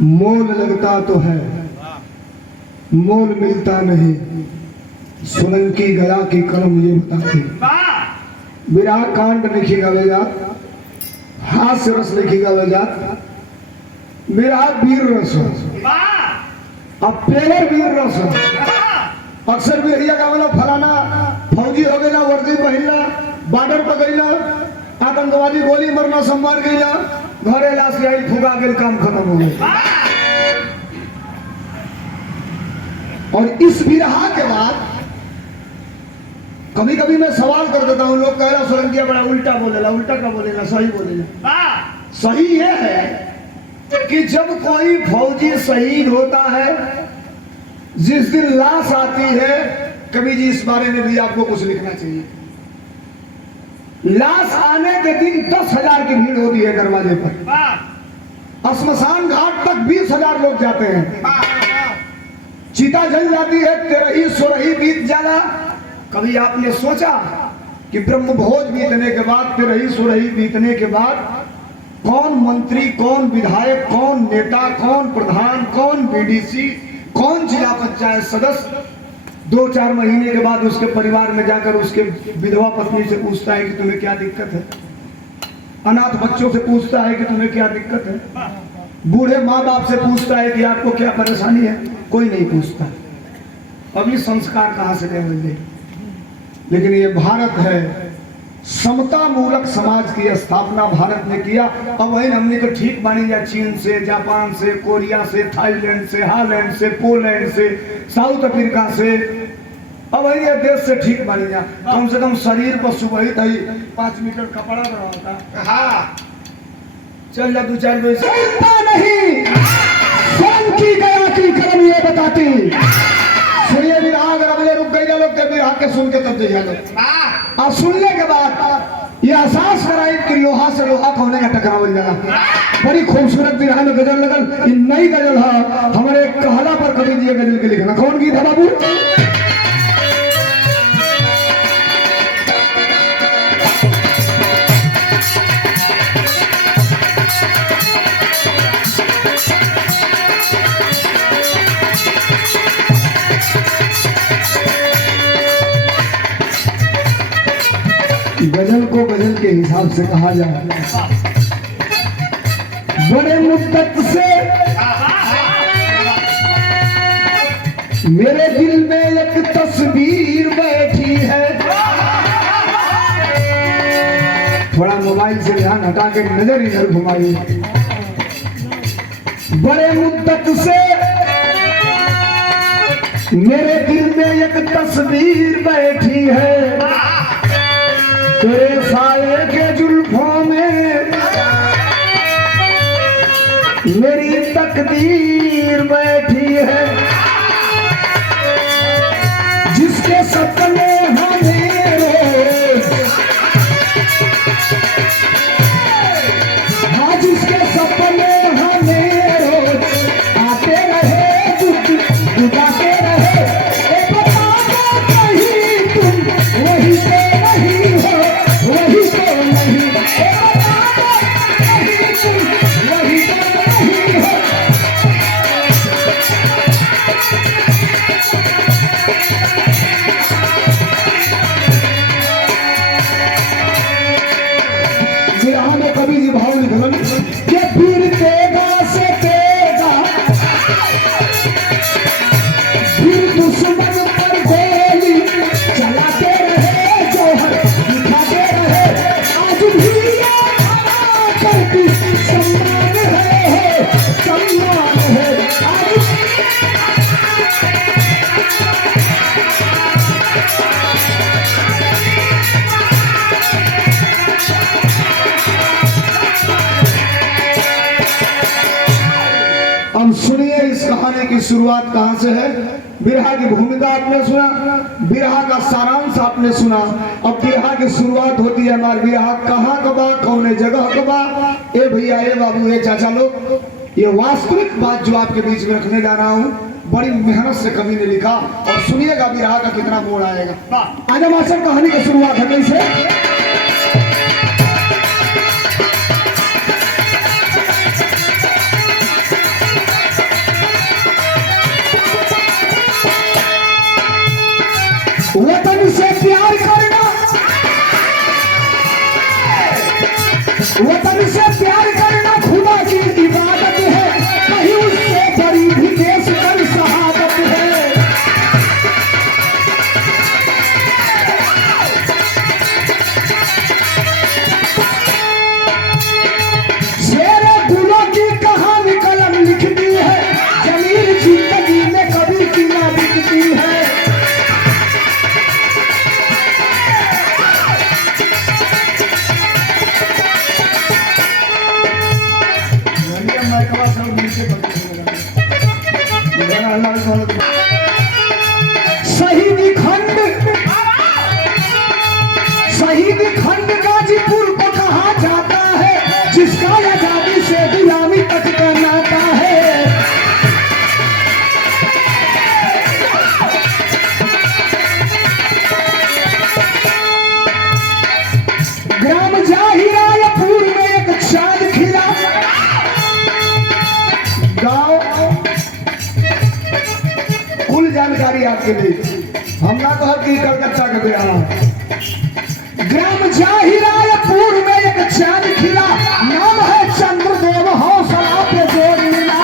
मोल लगता तो है, मोल मिलता नहीं। सोलंकी गया की कलम ये बताती। विराह कांड लिखेगा वेजात, हास्य रस लिखेगा वेजात, विराह वीर रस, अब पेवर वीर रस। अक्सर भी भैया का बोला फलाना फौजी हो गया, वर्दी पहिला, बॉर्डर पर गईला, आतंकवादी गोली मरना संवार गईला, घरे लाश आई फुगा गेल, काम खत्म हो गया। और इस विरहा के बाद कभी कभी मैं सवाल कर देता हूं, लोग कह रहा सोलंकिया बड़ा उल्टा बोलेला, उल्टा का बोलेला, सही बोलेला। सही ये है कि जब कोई फौजी शहीद होता है, जिस दिन लाश आती है, कभी जी इस बारे में भी आपको कुछ लिखना चाहिए। लाश आने के दिन 10,000 की भीड़ होती है दरवाजे पर, श्मशान घाट तक 20,000 लोग जाते हैं, चिता जल जाती है, 13 16 बीत जाला। कभी आपने सोचा कि ब्रह्मभोज बीतने के बाद, 13 16 बीतने के बाद कौन मंत्री, कौन विधायक, कौन नेता, कौन प्रधान, कौन बीडीसी, कौन जिला पंचायत सदस्य 2-4 महीने के बाद उसके परिवार में जाकर उसके विधवा पत्नी से पूछता है कि तुम्हें क्या दिक्कत है, अनाथ बच्चों से पूछता है कि तुम्हें क्या दिक्कत है, बूढ़े माँ बाप से पूछता है कि आपको क्या परेशानी है? कोई नहीं पूछता। अभी संस्कार कहाँ से ले मिले? लेकिन ये भारत है, समता मूलक समाज की स्थापना भारत ने किया। अब वही हमने को ठीक मानी जा, चीन से, जापान से, कोरिया से, थाईलैंड से, हालैंड से, पोलैंड से, साउथ अफ्रीका से, अब वही देश से ठीक मानी जा। कम से कम शरीर पर सुबह 5 मीटर कपड़ा रहा होता। हाँ चल जा 2-4 बजे नहीं, कौन की गया की कलम ये बताती। सुनिए विराह, अगर अब रुक गई लोग तो विराह के सुन के तब जाइए लोग। और सुनने के बाद ये एहसास कराई कि लोहा से लोहा होने का टकरावल जगह। बड़ी खूबसूरत विराह में गजल लगल, नई गजल है हमारे कहला पर कभी दिए गजल के लिखना। कौन गीत है बाबू? गजल को गजल के हिसाब से कहा जाए, बड़े मुद्दत से मेरे दिल में एक तस्वीर बैठी है। थोड़ा मोबाइल से ध्यान हटा के नजर इधर घुमाइए। बड़े मुद्दत से मेरे दिल में एक तस्वीर बैठी है, तेरे साये के जुल्फों में मेरी तकदीर बैठी है। जिसके सपने हमें रोज, हाँ जिसके सपने हमें रोज आते रहे, गुजाते रहे, बता दो कहीं तुम वही पे नहीं हो, वही तो नहीं, बता दो कहीं तुम वही तो नहीं हो। विराह में कवि जी भाव निकलन के फिर तेगा से तेगा, फिर दुश्मन पर गोली चलाते रहे, जोहर दिखाते रहे। आज भी ये करती सम्मान है, सम्मान है। आज अब सुनिए इस कहानी की शुरुआत कहां से है। बिरहा की भूमिका आपने सुना, बिरहा का सारांश आपने सुना। अब बिरहा की शुरुआत होती है हमारे बिरहा कहाँ कबा, कौन जगह कबा। ए भैया, ए बाबू, ए चाचा लोग, ये वास्तविक बात जो आपके बीच में रखने जा रहा हूँ, बड़ी मेहनत से कवि ने लिखा। और सुनिएगा विरह का कितना मोड़ आएगा। आजा मास्टर कहानी की शुरुआत है कैसे। वतन से प्यार करना, वतन से प्यार करना खुदा की इबादत है, कहीं उससे बड़ी भी देश पर शहादत है। शेरे गुलों की कहानी कलम लिखती है, जमीन जिंदगी में कभी की ना बिकती है। शहीद खंड गाजीपुर को कहा जाता है, जिसका आजादी से गुलामी तक का नाता है। ग्राम जाहिरायपुर में एक चांद खिला। गांव कुल जानकारी आपके लिए, हम ना कहा कि कलकत्ता के बिहार। ग्राम जाहिरायपुर में एक चांद खिला, नाम है चंद्रदेव, हौसला पे जोर मिला।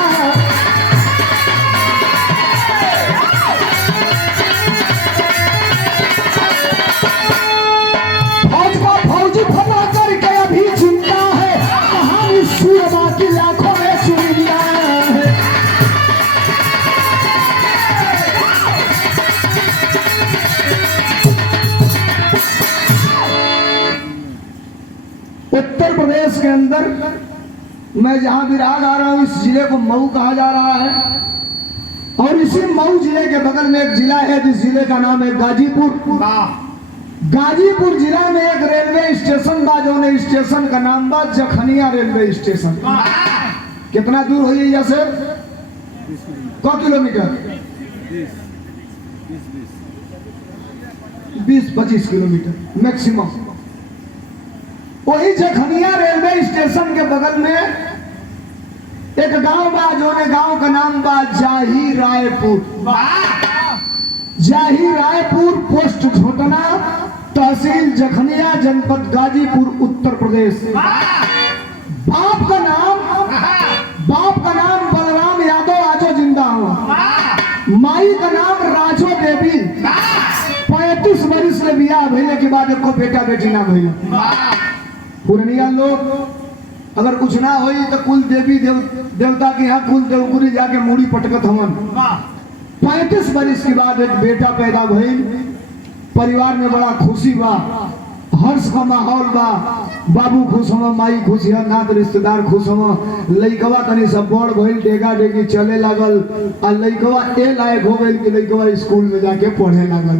फौज का फौजी फना करके अभी चिंता है, कहानी सूरमा की लाखों में चुनिया है। उत्तर प्रदेश के अंदर मैं जहां विराग आ रहा हूं, इस जिले को मऊ कहा जा रहा है। और इसी मऊ जिले के बगल में एक जिला है, जिस जिले का नाम है गाजीपुर। गाजीपुर जिला में एक रेलवे स्टेशन बा, जो स्टेशन का नाम बा जखनिया रेलवे स्टेशन। कितना दूर हुई यहाँ से? 100 किलोमीटर, 20-25 किलोमीटर मैक्सिमम। वही जखनिया रेलवे स्टेशन के बगल में एक गांव बा, जो गांव का नाम बा जाहिरायपुर। जाहिरायपुर, पोस्ट झोटना, तहसील जखनिया, जनपद गाजीपुर, उत्तर प्रदेश। बाप का नाम बलराम यादव, आजो जिंदा हुआ। माई का नाम राजो देवी। 35 वर्ष से बियाह भइले के बाद एको बेटा बेटी ना भइला। पुरनिया लोग अगर कुछ ना होई तो कुल देवी देवता के यहाँ कुल देवगुरी जाके मूड़ी पटकत हवन। 35 वर्ष के बाद एक बेटा पैदा भइल। परिवार में बड़ा खुशी बा, हर्ष का माहौल बा। बाबू खुश हो, माई खुश है, नात रिश्तेदार खुश हो। लइकवा तनी सब बड़ भइल, डेगा डेगी चले लागल। आ लइकवा ए लायक हो गइल कि लइकवा स्कूल में जाके पढ़े लागल।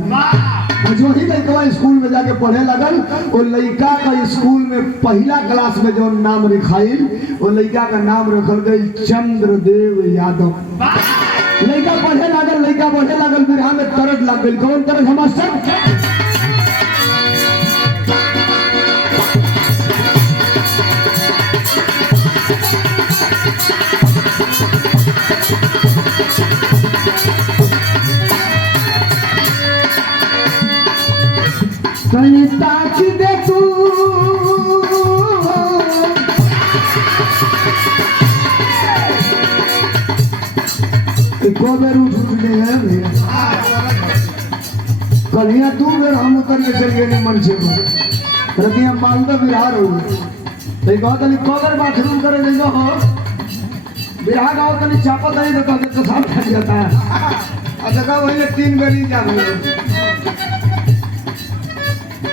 जो ही लइकवा स्कूल में जाके पढ़े लगल, वो लइका का स्कूल में पहला क्लास में जो नाम लिखाइल, वो लइका का नाम रखल गई चंद्रदेव यादव। लइका पढ़े लागल, बिरहा में तरस लग गई। कौन तरस है मास्टर? ताक दे तू को बेर उठने हैं कलिया तू बेर हम उतर के चल गए मन से रतिया मालदा बिहार हो गई। बात अली कबर बाथरूम करे ले हो बिहार गाँव तनी चापा तनी तो सब फट जाता है। जगह वही 3 गली जा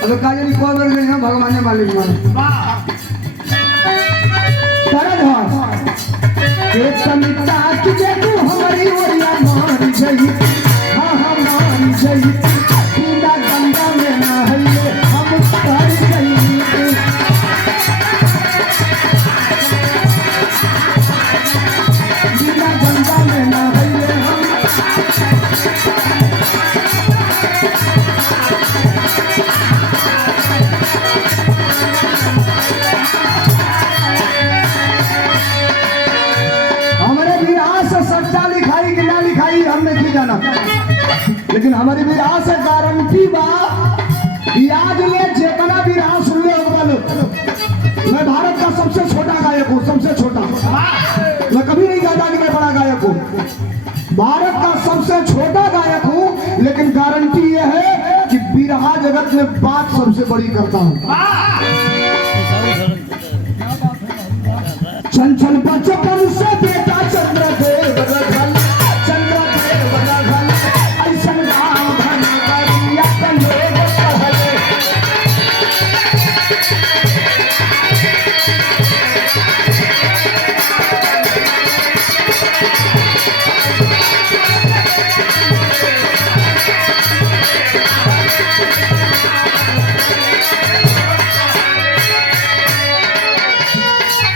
अब काजली कबर गई है, भगवान मालिक मान एक समिता की तू हमारी ओरिया मान गई। हाँ हाँ मान गई, बिना गंगा में नहाइए हम तर गई। बिना गंगा में नहाइए हम हम नहीं जाना, लेकिन हमारी भी आस है, गारंटी बा आज ले जितना भी रहा सुन ले होगा लोग। मैं भारत का सबसे छोटा गायक हूँ, सबसे छोटा। मैं कभी नहीं कहता कि मैं बड़ा गायक हूँ, भारत का सबसे छोटा गायक हूँ, लेकिन गारंटी यह है कि बिरहा जगत में बात सबसे बड़ी करता हूँ। चंचल बचपन से बेटा चंद्रदेव रघल, चंद्रदेव रघल, ऐसन गाँव भनगरिया के लोग कहले।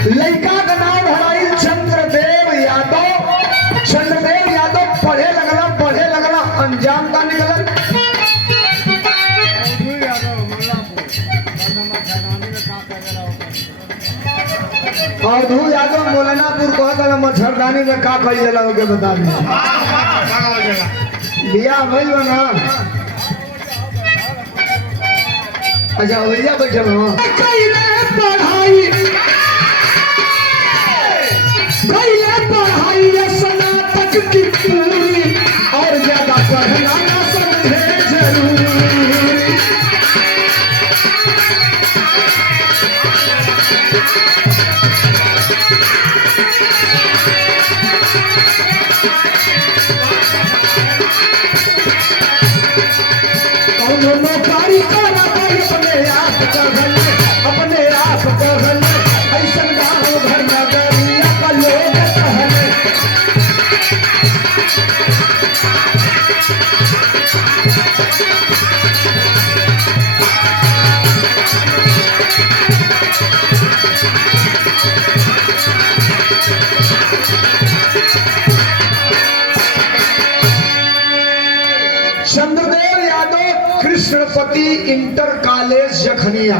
लड़का का नाम धराइल चंद्रदेव यादव। चंद्रदेव यादव पढ़े लगला अंजाम का निकलल। अवधू यादव मौलानापुर कहता मच्छरदानी में का कही जला के बता दिया। बिया भइल बा ना? अच्छा भैया बैठल हो पढ़ाई स्नातक की पूरी, और ज्यादा पढ़ना ना समझे जरूरी। नौकरी करा अपने आप कहल, ऐसन गाँव घर नगरिया का लोग कहले। Chandradev Yadav Krishnapati inter college Jakhania.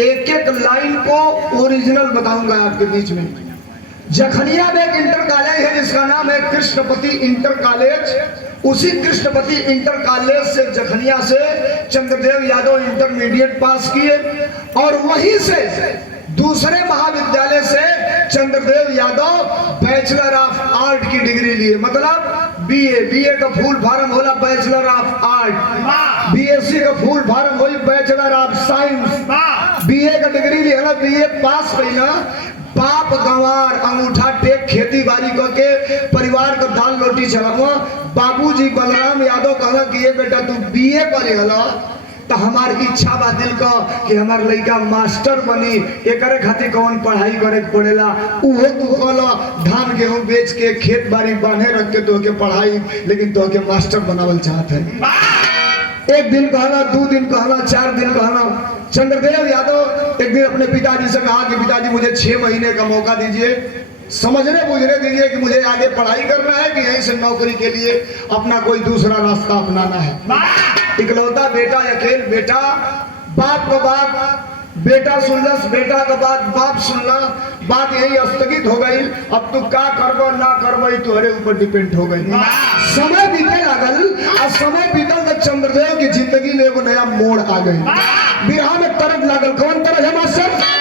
एक एक लाइन को ओरिजिनल बताऊंगा आपके बीच में। जखनिया में एक इंटर कॉलेज है जिसका नाम है कृष्णपति इंटर कॉलेज। उसी कृष्णपति इंटर कॉलेज से जखनिया से चंद्रदेव यादव इंटरमीडिएट पास किए, और वहीं से दूसरे महाविद्यालय से Chandradev Yadav bachelor of art की डिग्री लिए। मतलब बीए का फुल फॉर्म होला बैचलर ऑफ आर्ट, बीएससी का फुल फॉर्म होई बैचलर ऑफ साइंस। बीए का डिग्री लिया, बीए पास कईला। बाप गंवार अंगूठा टेक खेती बाड़ी करके परिवार का दाल रोटी चलावा। बाबूजी बलराम यादव कहला कि ये बेटा तू बीए करे हला तो हमार इच्छा बा दिल का कि हमार लड़का मास्टर बनी, एकरे खातिर कौन पढ़ाई करे पड़ेला। उहो तू कहला धान गेहूं बेच के खेत बाड़ी बांधे रख के तो के पढ़ाई, लेकिन तो के मास्टर बनावल चाहत है। एक दिन कहला, 2 दिन कहला, 4 दिन कहला। चंद्रदेव यादव एक दिन अपने पिताजी से कहा कि पिताजी मुझे 6 महीने का मौका दीजिए, समझने बुझने दीजिए कि मुझे आगे पढ़ाई करना है कि यहीं से नौकरी के लिए अपना कोई दूसरा रास्ता अपनाना है। इकलौता बेटा, अकेल बेटा, बाप का बाप बेटा सुनलस, बेटा का बात बाप सुनला। बात यही स्थगित हो गई। अब तू का करबो ना करबो तुम्हारे ऊपर डिपेंड हो गई। समय बीते लागल, और समय बीतल तो चंद्रदेव की जिंदगी में एगो नया मोड़ आ गई। बिरहा में तरफ लागल। कौन तरफ है मास्टर?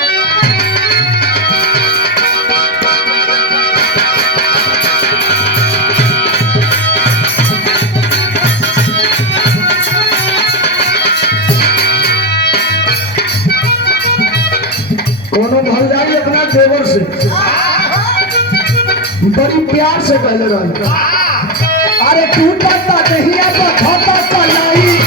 कोनो भल जाई अपना देवर से बड़ी प्यार से कहले रही, अरे टूटा नहीं खाता कलाई।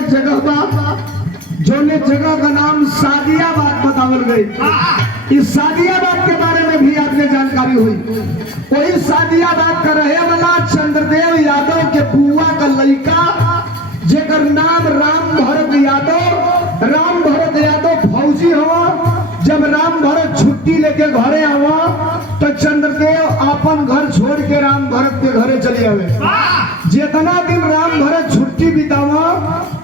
एक जगह बा जोने जगह का नाम सादियाबाद बतावल गई। इस सादियाबाद के बारे में भी आपने जानकारी हुई। वही सादियाबाद का रहे वाला चंद्रदेव यादव के बुआ का लड़का जेकर नाम राम भरत यादव। राम भरत यादव फौजी हुआ। जब राम भरत छुट्टी लेके घरे आवा तो चंद्रदेव अपन घर छोड़ के राम भरत के घरे चले आवे। जितना दिन राम भरत छुट्टी बितावा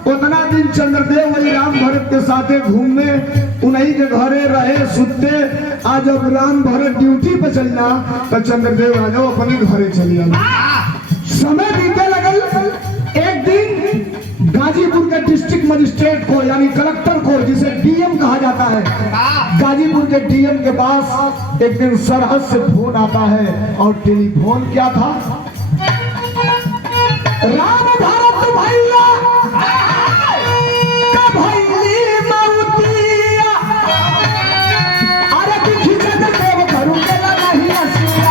उतना दिन चंद्रदेव वही राम भरत के साथे घूमे, उन्हीं के घरे रहे सुते। आज जब राम भरत ड्यूटी पे चलना तो चंद्रदेव यादव अपने घरे चले आवे। समय बीते लगल। एक दिन गाजीपुर के डिस्ट्रिक्ट मजिस्ट्रेट को यानी कलेक्टर को, जिसे डीएम कहा जाता है, गाजीपुर के डीएम के पास एक दिन सरहद से फोन आता है। और टेलीफोन क्या था? राम भारत भैया कब भैली मौतिया, अरे तू खिंचत देव करू के नहीं हसिया।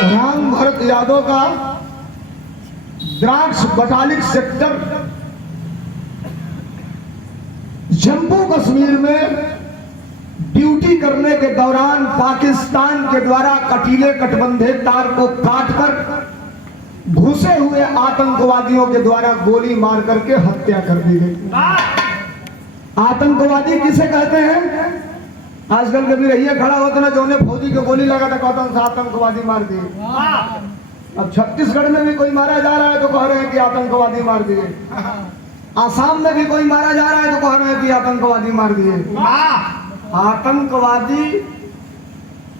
राम भरत यादव का द्राक्ष बटालिक सेक्टर जम्मू कश्मीर में ड्यूटी करने के दौरान पाकिस्तान के द्वारा कटीले कटबंधे तार को काटकर घुसे हुए आतंकवादियों के द्वारा गोली मार करके हत्या कर दी गई। आतंकवादी किसे कहते हैं? आजकल कभी रहिए खड़ा होता ना, जो ने फौजी को गोली लगा था कहता आतंकवादी मार दिए। अब छत्तीसगढ़ में भी कोई मारा जा रहा है तो कह रहे हैं कि आतंकवादी मार दिए। आसाम में भी कोई मारा जा रहा है तो कह रहे हैं कि आतंकवादी मार दिए। आतंकवादी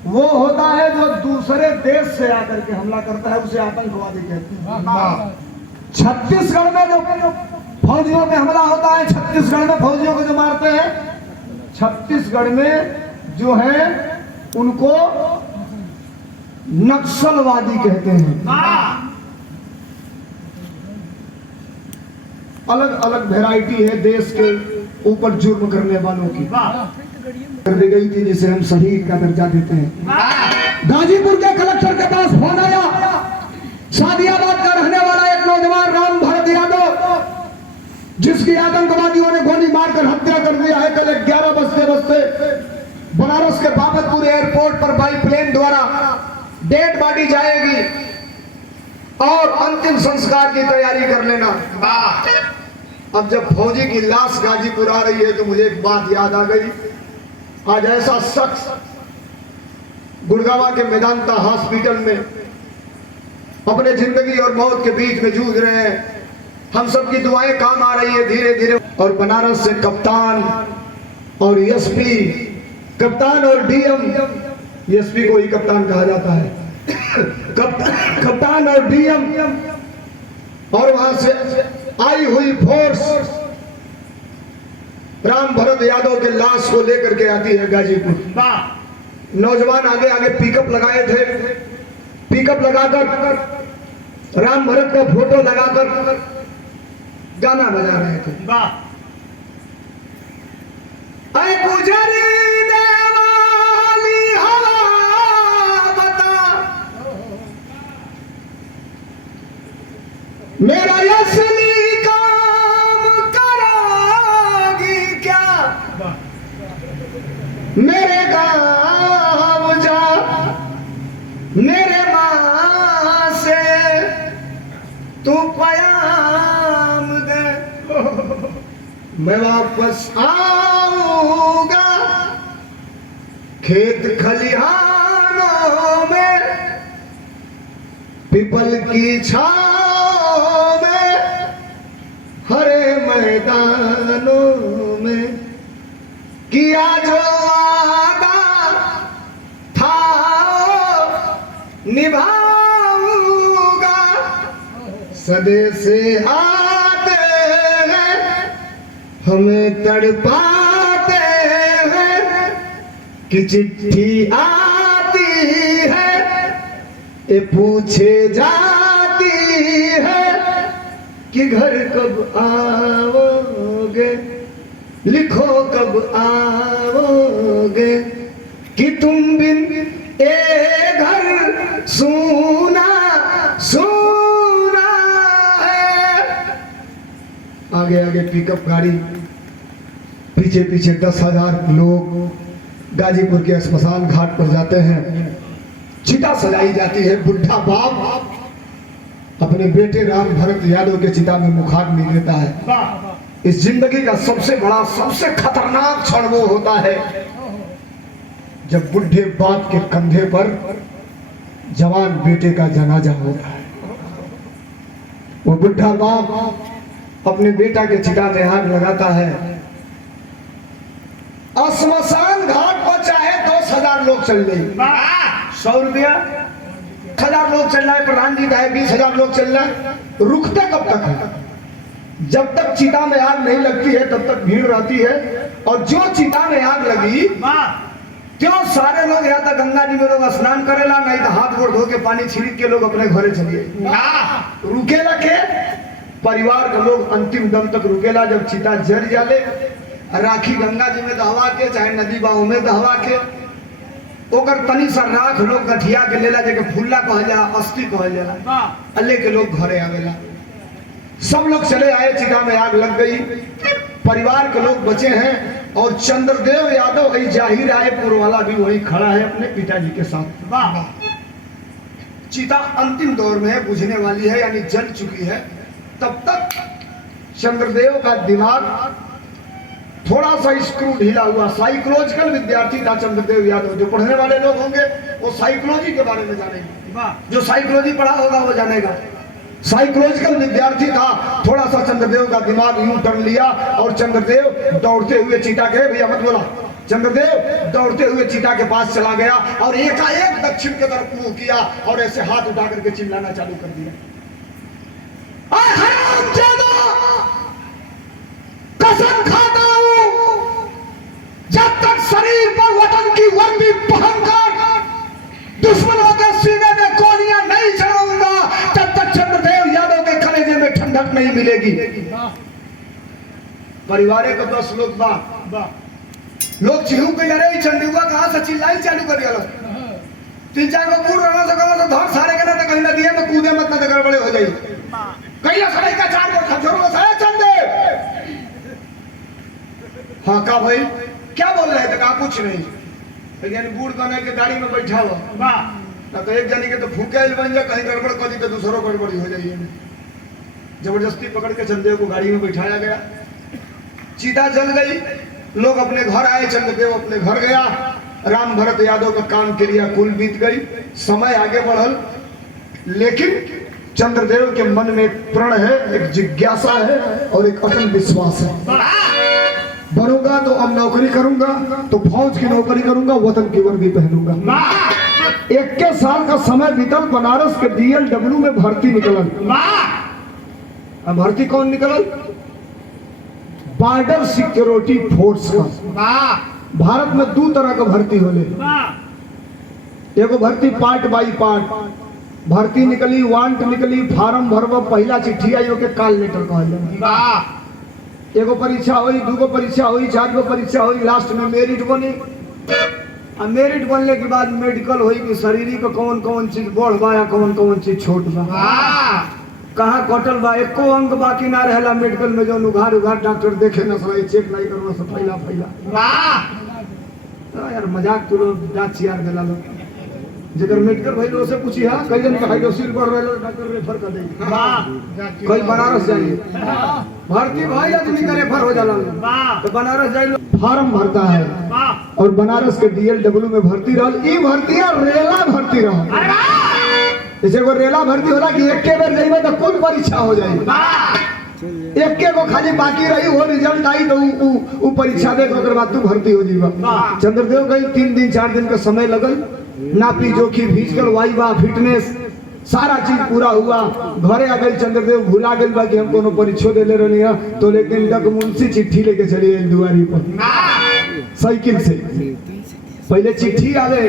वो होता है जो दूसरे देश से आकर के हमला करता है, उसे आतंकवादी कहते हैं। छत्तीसगढ़ में जो फौजियों पे हमला होता है, छत्तीसगढ़ में फौजियों को जो मारते हैं, छत्तीसगढ़ में जो है उनको नक्सलवादी कहते हैं। अलग अलग वैरायटी है देश के ऊपर जुर्म करने वालों की। कर दी गई थी जिसे हम शहीद का दर्जा देते हैं। गाजीपुर के कलेक्टर के पास फोन आया। सादियाबाद का रहने वाला एक नौजवान राम भरत यादव, जिसकी आतंकवादियों ने गोली मारकर हत्या कर दिया है, कल 11 बजते बनारस के बाबतपुर एयरपोर्ट पर बाई प्लेन द्वारा डेड बॉडी जाएगी और अंतिम संस्कार की तैयारी कर लेना। अब जब फौजी की लाश गाजीपुर आ रही है तो मुझे एक बात याद आ गई। आज ऐसा शख्स गुड़गावा के मेदांता हॉस्पिटल में अपने जिंदगी और मौत के बीच में जूझ रहे हैं। हम सबकी दुआएं काम आ रही है धीरे धीरे। और बनारस से कप्तान और एसपी, कप्तान और डीएम, एसपी को ही कप्तान कहा जाता है, कप्तान और डीएम, और वहां से आई हुई फोर्स राम भरत यादव के लाश को लेकर के आती है गाजीपुर। नौजवान आगे आगे पिकअप लगाए थे। पिकअप लगाकर राम भरत का फोटो लगाकर गाना बजा रहे थे। ऐ गुजरी देवाली हवा बता, मेरा असली काम करागी क्या, मेरे गाँव जा मेरे माँ से तू प्याम दे, मैं वापस आऊंगा खेत खलिहानों में, पीपल की छांव में, हरे मैदानों में, किया जो वादा था निभाऊंगा, सदे से आते हमें तड़पाते हैं कि चिट्ठी आती है, ये पूछे जाती है कि घर कब आओगे, लिखो कब आओगे कि तुम बिन ए घर सूना सूना है। आगे आगे पिकअप गाड़ी, पीछे पीछे 10,000 लोग गाजीपुर के श्मशान घाट पर जाते हैं। चिता सजाई जाती है। बुढ़ा बाप अपने बेटे राम भरत यादव के चिता में मुखाग्नि देता है। इस जिंदगी का सबसे बड़ा सबसे खतरनाक क्षण वो होता है जब बुढ़े बाप के कंधे पर जवान बेटे का जनाजा होता है। वो बुढ़ा बाप अपने बेटा के चिता में आग लगाता है। श्मशान घाट पर चाहे 10,000 लोग चल रहे, 100 रुपया 1,000 लोग चल रहा है, प्रधान जी का है 20,000 लोग चल रहा है, रुकते कब तक है? जब तक चिता में आग नहीं लगती है तब तक भीड़ रहती है। और जो चिता में आग लगी क्यों सारे लोग या तो गंगा जी में लोग स्नान करेला, नहीं तो हाथ गोड़ धो के पानी छिड़क के लोग अपने घरे चलिए। रुकेला के परिवार के लोग अंतिम दम तक रुकेला। जब चिता जल जाले, राखी गंगा जी में दहवा के चाहे नदी बाव में दहवा के ओकर तनी सा राख लोग गठिया के लेला, जगह फुल्ला कहल जाला, अस्थि कहल जाला, अल्ले के लोग घरे आवेला। सब लोग चले आए, चिता में आग लग गई, परिवार के लोग बचे हैं। और चंद्रदेव यादव वही जाहिर रायपुर वाला भी वही खड़ा है अपने पिताजी के साथ। चिता अंतिम दौर में है, बुझने वाली है, यानी जल चुकी है। तब तक चंद्रदेव का दिमाग थोड़ा सा स्क्रू ढीला हुआ। साइकोलॉजिकल विद्यार्थी था चंद्रदेव यादव। जो पढ़ने वाले लोग होंगे वो साइकोलॉजी के बारे में जानेंगे, जो साइकोलॉजी पढ़ा होगा वो जानेगा। साइकोलॉजिकल विद्यार्थी था, थोड़ा सा चंद्रदेव का दिमाग यूं टर्न लिया और चंद्रदेव दौड़ते हुए चीता के, भैया मत बोला, चंद्रदेव दौड़ते हुए चीता के पास चला गया और एकाएक दक्षिण की तरफ मुंह किया और ऐसे हाथ उठा करके चिल्लाना चालू कर दिया, कसम खाता हूं जब तक शरीर पर वतन की वर्दी पहनकर दुश्मनों के सीने में गोलियां नहीं चढ़ाऊंगा तब तक चंद्रदेव यादव के कलेजे में ठंडक नहीं मिलेगी। परिवार को 10 लोग लोग चिहू के अरे चंडुआ कहां से चिल्लाई चालू कर दिया। 3-4 को बूढ़ रहना से कहां से धर सारे के ना कहीं नदी में कूदे मत ना गड़बड़े हो जाई। कहीं सड़ई का 4 को खजूर से चंदे। हाँ का भाई क्या बोल रहे थे? कहा कुछ नहीं, यानी बूढ़ बना के गाड़ी में बैठा हुआ ना तो एक जनी के तो फूके बन जाए, कहीं गड़बड़ कर दी तो दूसरों गड़बड़ी हो जाइए। जबरदस्ती पकड़ के चंद्रदेव को गाड़ी में बैठाया गया। चिता जल गई, लोग अपने घर आए, चंद्रदेव अपने घर गया। राम भरत यादव का काम क्रिया कुल बीत गई, समय आगे बढ़ल, लेकिन चंद्रदेव के मन में एक प्रण है, एक जिज्ञासा है और एक अटल विश्वास है। बनूंगा तो अब नौकरी करूंगा, तो फौज की नौकरी करूंगा, वतन की वर्दी पहनूंगा। 21 साल का समय बीतल, बनारस के DLW में भर्ती निकलल। भर्ती कौन निकलल? बॉर्डर सिक्योरिटी फोर्स का। भारत में 2 तरह का भर्ती होले, एगो भर्ती पार्ट बाई पार्ट भर्ती निकली, वांट निकली, फार्म भरब, पहला चिट्ठी आई के कॉल लेटर कहल जाला। एगो परीक्षा हुई, 2 परीक्षा हुई, 4 परीक्षा हुई, लास्ट में मेरिट बनी। अब मेरिट बनने के बाद मेडिकल हुई कि शारीरिक कौन कौन चीज बढ़ बा या कौन कौन चीज छोट बा, कहाँ कटल बा, एको अंग बाकी ना रहेला मेडिकल में। जो उघार डॉक्टर देखे ना सही चेक नहीं करना सब फैला यार मजाक तो लोग जांच यार देला लोग। जेकर मेडिकल भाई लोग से पूछी हां कई जन का हाइड्रोसिल बढ़ रहल डॉक्टर रेफर कर दे। वाह कोई बनारस जाइए भर्ती भाई आदमी का रेफर हो जाला तो बनारस जाइए फॉर्म भरता है और बनारस के DLW में भर्ती रहल। ई भर्ती रेला भर्ती रहल। जैसे वो रेला भर्ती होला कि एक के बार जइबे तो कुल परीक्षा हो जाई, एक के को खाली बाकी रही, वो रिजल्ट आई तो उ परीक्षा दे ओकर बाद तू भर्ती हो जीवा। चंद्रदेव गई, 3 दिन 4 दिन का समय लगल, नापी जोखी भीजकर वाइवा फिटनेस सारा चीज पूरा हुआ। घरे आ गई चंद्रदेव, भुला गई बा कि हम कोनो परीक्षा दे ले रही है, तो लेकिन डकमुंसी चिट्ठी लेके चली गई दुआरी पर साइकिल से। पहले चिट्ठी आवे,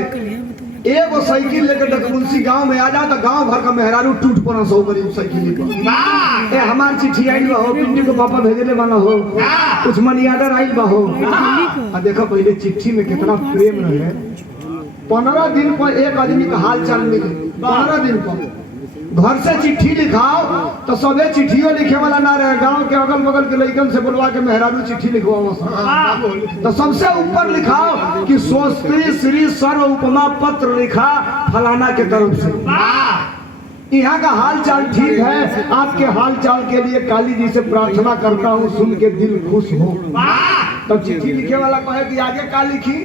एगो साइकिल लेकर डकमुंसी गांव में आ जा तो गांव भर का मेहरारू टूट पड़ा सो गरीब साइकिल पर। ए हमार चिट्ठी आई बा हो, पिंडी को पापा भेजले माना हो, कुछ मनी ऑर्डर आई बा हो। आ देखो पहले चिट्ठी में कितना प्रेम रहे। 15 दिन पर एक आदमी का हाल चाल मिले, 15 दिन पर घर से चिट्ठी लिखाओ तो सबे चिट्ठियों लिखे वाला ना रहे। गांव के अगल बगल के लड़कन से बुलवा के मेहरारू चिट्ठी लिखवाओ तो सबसे ऊपर लिखाओ कि स्वस्त्री श्री सर्व उपमा पत्र लिखा फलाना के तरफ से। यहाँ का हाल चाल ठीक है, आपके हाल चाल के लिए काली जी से प्रार्थना करता हूँ, सुन के दिल खुश हो। तब चिट्ठी लिखे वाला कहे कि आगे का लिखी।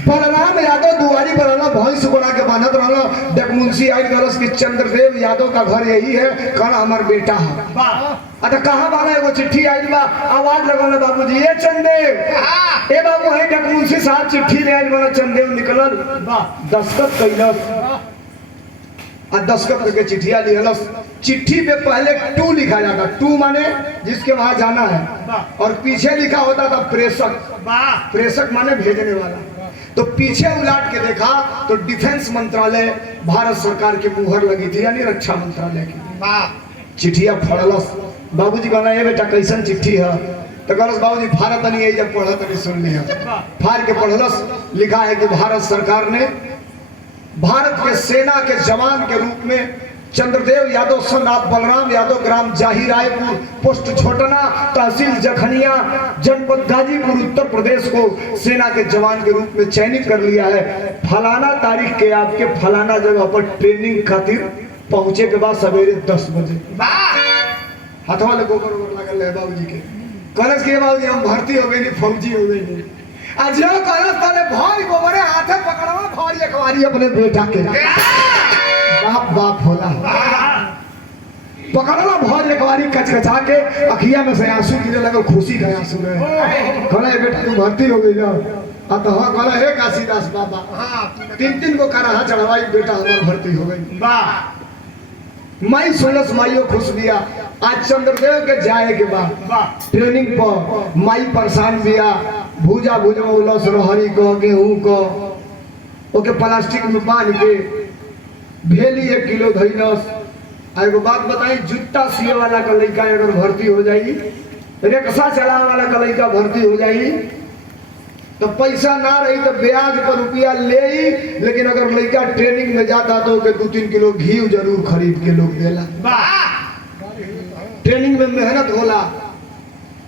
बलराम यादव दुआरी पर रहना, भैंस बना के बांधत रहना। डकमुंसी आई गरस की चंद्रदेव यादव का घर यही है, कौन हमार बेटा है। अच्छा कहाँ बाला एगो चिट्ठी आई बा, आवाज लगल बाबूजी, ये चंदेव, ए बाबू है डकमुंसी साहब चिट्ठी ले आई बा। चंदेव निकलल, दस्तखत कैलस, दस्तखत करके चिट्ठिया लिखलस। चिट्ठी पे पहले टू लिखा जाता, टू माने जिसके वहां जाना है, और पीछे लिखा होता था प्रेषक। प्रेषक माने भेजने वाला। तो पीछे उलाट के देखा तो डिफेंस मंत्रालय भारत सरकार की मुहर लगी थी, यानी रक्षा मंत्रालय की। चिट्ठिया फड़लस, बाबूजी कहना ये बेटा कैसन चिट्ठी है, तो कहलस बाबूजी भारत नहीं है, जब पढ़ा तनी सुन लिया। फाड़ के पढ़लस, लिखा है कि भारत सरकार ने भारत के सेना के जवान के रूप में चंद्रदेव यादव सन ऑफ बलराम यादव, ग्राम जाही रायपुर, पोस्ट छोटना, तहसील जखनिया, जनपद गाजीपुर, उत्तर प्रदेश को सेना के जवान के रूप में चयनित कर लिया है। फलाना तारीख के आपके फलाना जगह पर ट्रेनिंग खातिर पहुंचे के बाद सवेरे 10 बजे। हाथ वाले गोबर लगल है बाबूजी के, कॉलेज के बाबूजी हम भर्ती हो गई, फौजी हो गई। आज जो कॉलेज तले भारी गोबरे हाथे पकड़वा, भारी अखबारी अपने बेटा के बाप बाप होला पकड़ला, भौज अखबारी कचकचा के अखिया में से आंसू गिरे लगे, खुशी का आंसू रहे। कहला बेटा तू भर्ती हो गई ना, तो हाँ कहला हे काशीदास बाबा, 3 को करहा चढ़वाई, बेटा हमार भर्ती हो गई। माई 16 माइयो खुश दिया। आज चंद्रदेव के जाए के बाद ट्रेनिंग पर माई परेशान दिया, भूजा भूजा उलस रहरी को, गेहूं को, ओके प्लास्टिक में बांध के भेली 1 किलो धैलस। एगो बात बताई, जूता सिए वाला का लड़का अगर भर्ती हो जाई, रिक्शा चलाने वाला का लड़का भर्ती हो जाई, तो पैसा ना रही तो ब्याज पर रुपया ले ही, लेकिन अगर लड़का ट्रेनिंग में जाता तो 2-3 किलो घी जरूर खरीद के लोग देला। ट्रेनिंग में मेहनत होला,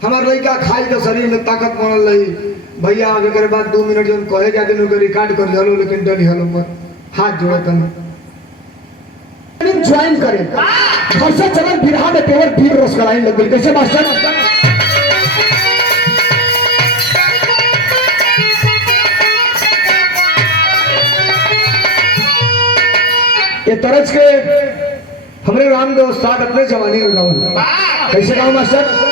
हमार लड़का खाई तो शरीर में ताकत बनल रही। भैया अब एक बाद 2 मिनट जो कहे जाते लोग रिकॉर्ड कर हलो, लेकिन डली हलो मत, हाथ जोड़े तन ज्वाइन करें। घर से चलन बिरहा में केवल वीर रसगलाई लग गई। कैसे मास्टर? ये तरज के हमरे रामदेव उस्ताद अपने जवानी में गाँव, कैसे गाँव मास्टर?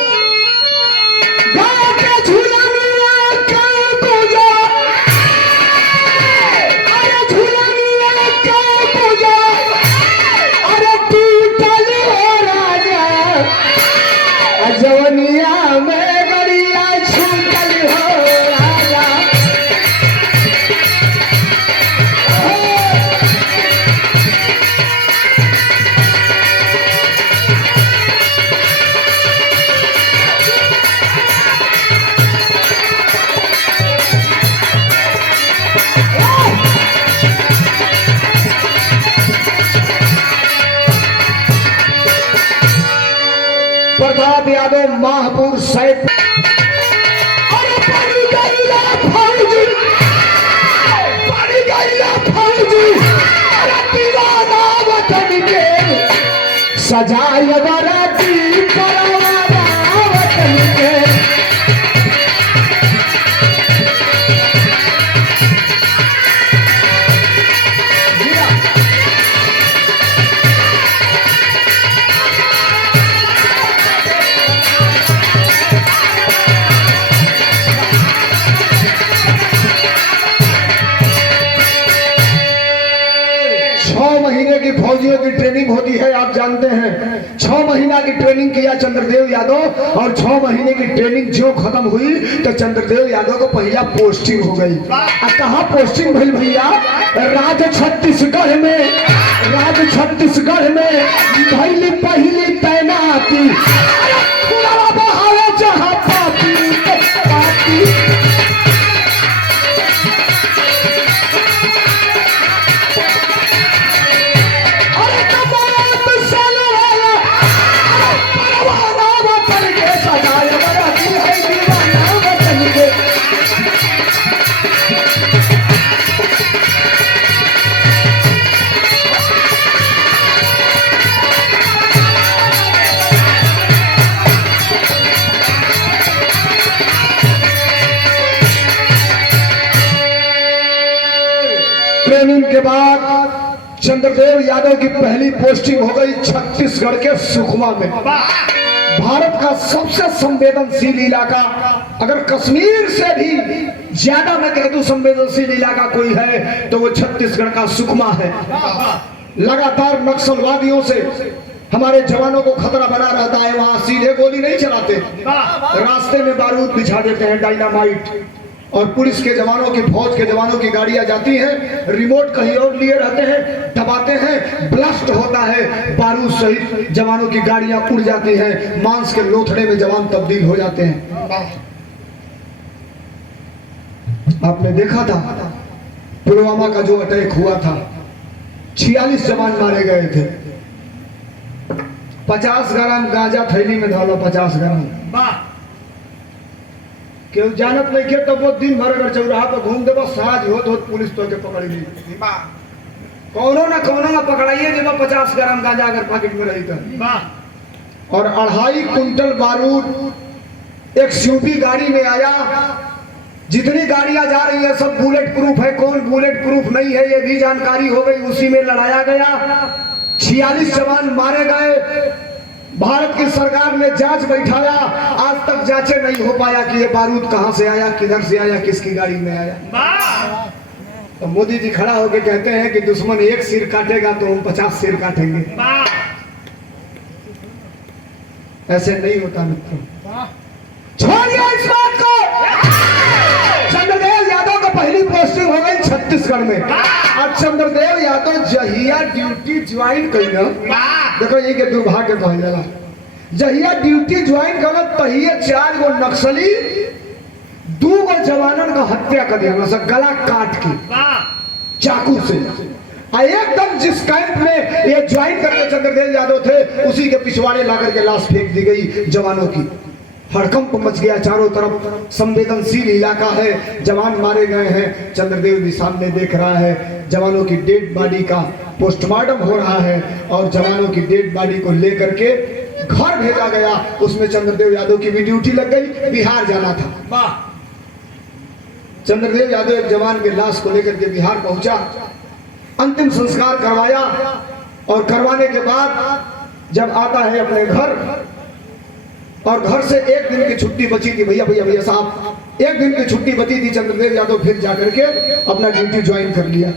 जवनिया में गरिया छूटल हो राजा, प्रताप यादव महापुर सैफ। अरे पानी गईला फौजी, पानी गईला फौजी, अरे दीवाना वतन के सजाए बराती करवाना वतन के। 6 महीने की फौजियों की ट्रेनिंग होती है, आप जानते हैं। 6 महीना की ट्रेनिंग किया चंद्रदेव यादव, और 6 महीने की ट्रेनिंग जो खत्म हुई तो चंद्रदेव यादव को पहला पोस्टिंग हो गई। कहाँ पोस्टिंग भइल भैया? राज छत्तीसगढ़ में, राज छत्तीसगढ़ में पहली पहली तैनाती। जहाँ पापी पापी ट्रेनिंग के बाद चंद्रदेव यादव की पहली पोस्टिंग हो गई छत्तीसगढ़ के सुकमा में। भारत का सबसे संवेदनशील इलाका, अगर कश्मीर से भी ज्यादा मैं कह दूं संवेदनशील इलाका कोई है तो वो छत्तीसगढ़ का सुकमा है। लगातार नक्सलवादियों से हमारे जवानों को खतरा बना रहता है। वहां सीधे गोली नहीं चलाते, रास्ते में बारूद बिछा देते हैं, डायनामाइट। और पुलिस के जवानों की, फौज के जवानों की गाड़ियां जाती हैं, रिमोट कहीं और लिए रहते हैं, दबाते हैं, ब्लास्ट होता है, बारूद सहित जवानों की गाड़ियां उड़ जाती हैं, मांस के लोथड़े में जवान तब्दील हो जाते हैं। आपने देखा था पुलवामा का जो अटैक हुआ था, 46 जवान मारे गए थे। 50 ग्राम गांजा थैली में डालो, 50 ग्राम। क्यों जानत नहीं के तब वो दिन भर अगर चौराहा पर घूम दे, साज हो पुलिस तो के पकड़ ली। कौनो ना कौनो ना पकड़ाइए जब 50 ग्राम गांजा अगर पॉकेट में रही तो। और 2.5 कुंटल बारूद एक SUV गाड़ी में आया। जितनी गाड़ियां जा रही है सब बुलेट प्रूफ है, कौन बुलेट प्रूफ नहीं है ये भी जानकारी हो गई, उसी में लड़ाया गया। 46 जवान मारे गए। भारत की सरकार ने जांच बैठाया, आज तक जांचे नहीं हो पाया कि ये बारूद कहां से आया, किधर से आया, किसकी गाड़ी में आया। तो मोदी जी खड़ा होकर कहते हैं कि दुश्मन एक सिर काटेगा तो हम 50 सिर काटेंगे। ऐसे नहीं होता मित्रों, छोड़िए इस बात को। चंद्रदेव यादव को पहली पोस्टिंग हो गई छत्तीसगढ़ में। और चंद्रदेव यादव जहिया ड्यूटी ज्वाइन करी ना, देखो ये के दुर्भाग्य कहल जाला, जहिया ड्यूटी ज्वाइन करना तहिए 4 गो नक्सली 2 गो जवानन का हत्या कर दिया, गला काट के चाकू से। एकदम जिस कैंप में ये ज्वाइन करके चंद्रदेव यादव थे उसी के पिछवाड़े ला करके लाश फेंक दी गई जवानों की। हड़कंप मच गया चारों तरफ, संवेदनशील इलाका है, जवान मारे गए हैं। चंद्रदेव भी सामने देख रहा है, जवानों की डेड बॉडी का पोस्टमार्टम हो रहा है और जवानों की डेड बॉडी को लेकर के घर भेजा गया। उसमें चंद्रदेव यादव की भी ड्यूटी लग गई, बिहार जाना था। चंद्रदेव यादव एक जवान के लाश को लेकर के बिहार पहुंचा, अंतिम संस्कार करवाया और करवाने के बाद जब आता है अपने घर, और घर से 1 दिन की छुट्टी बची थी, भैया साहब 1 दिन की छुट्टी बची थी। चंद्रदेव यादव फिर जाकर के अपना ड्यूटी ज्वाइन कर लिया।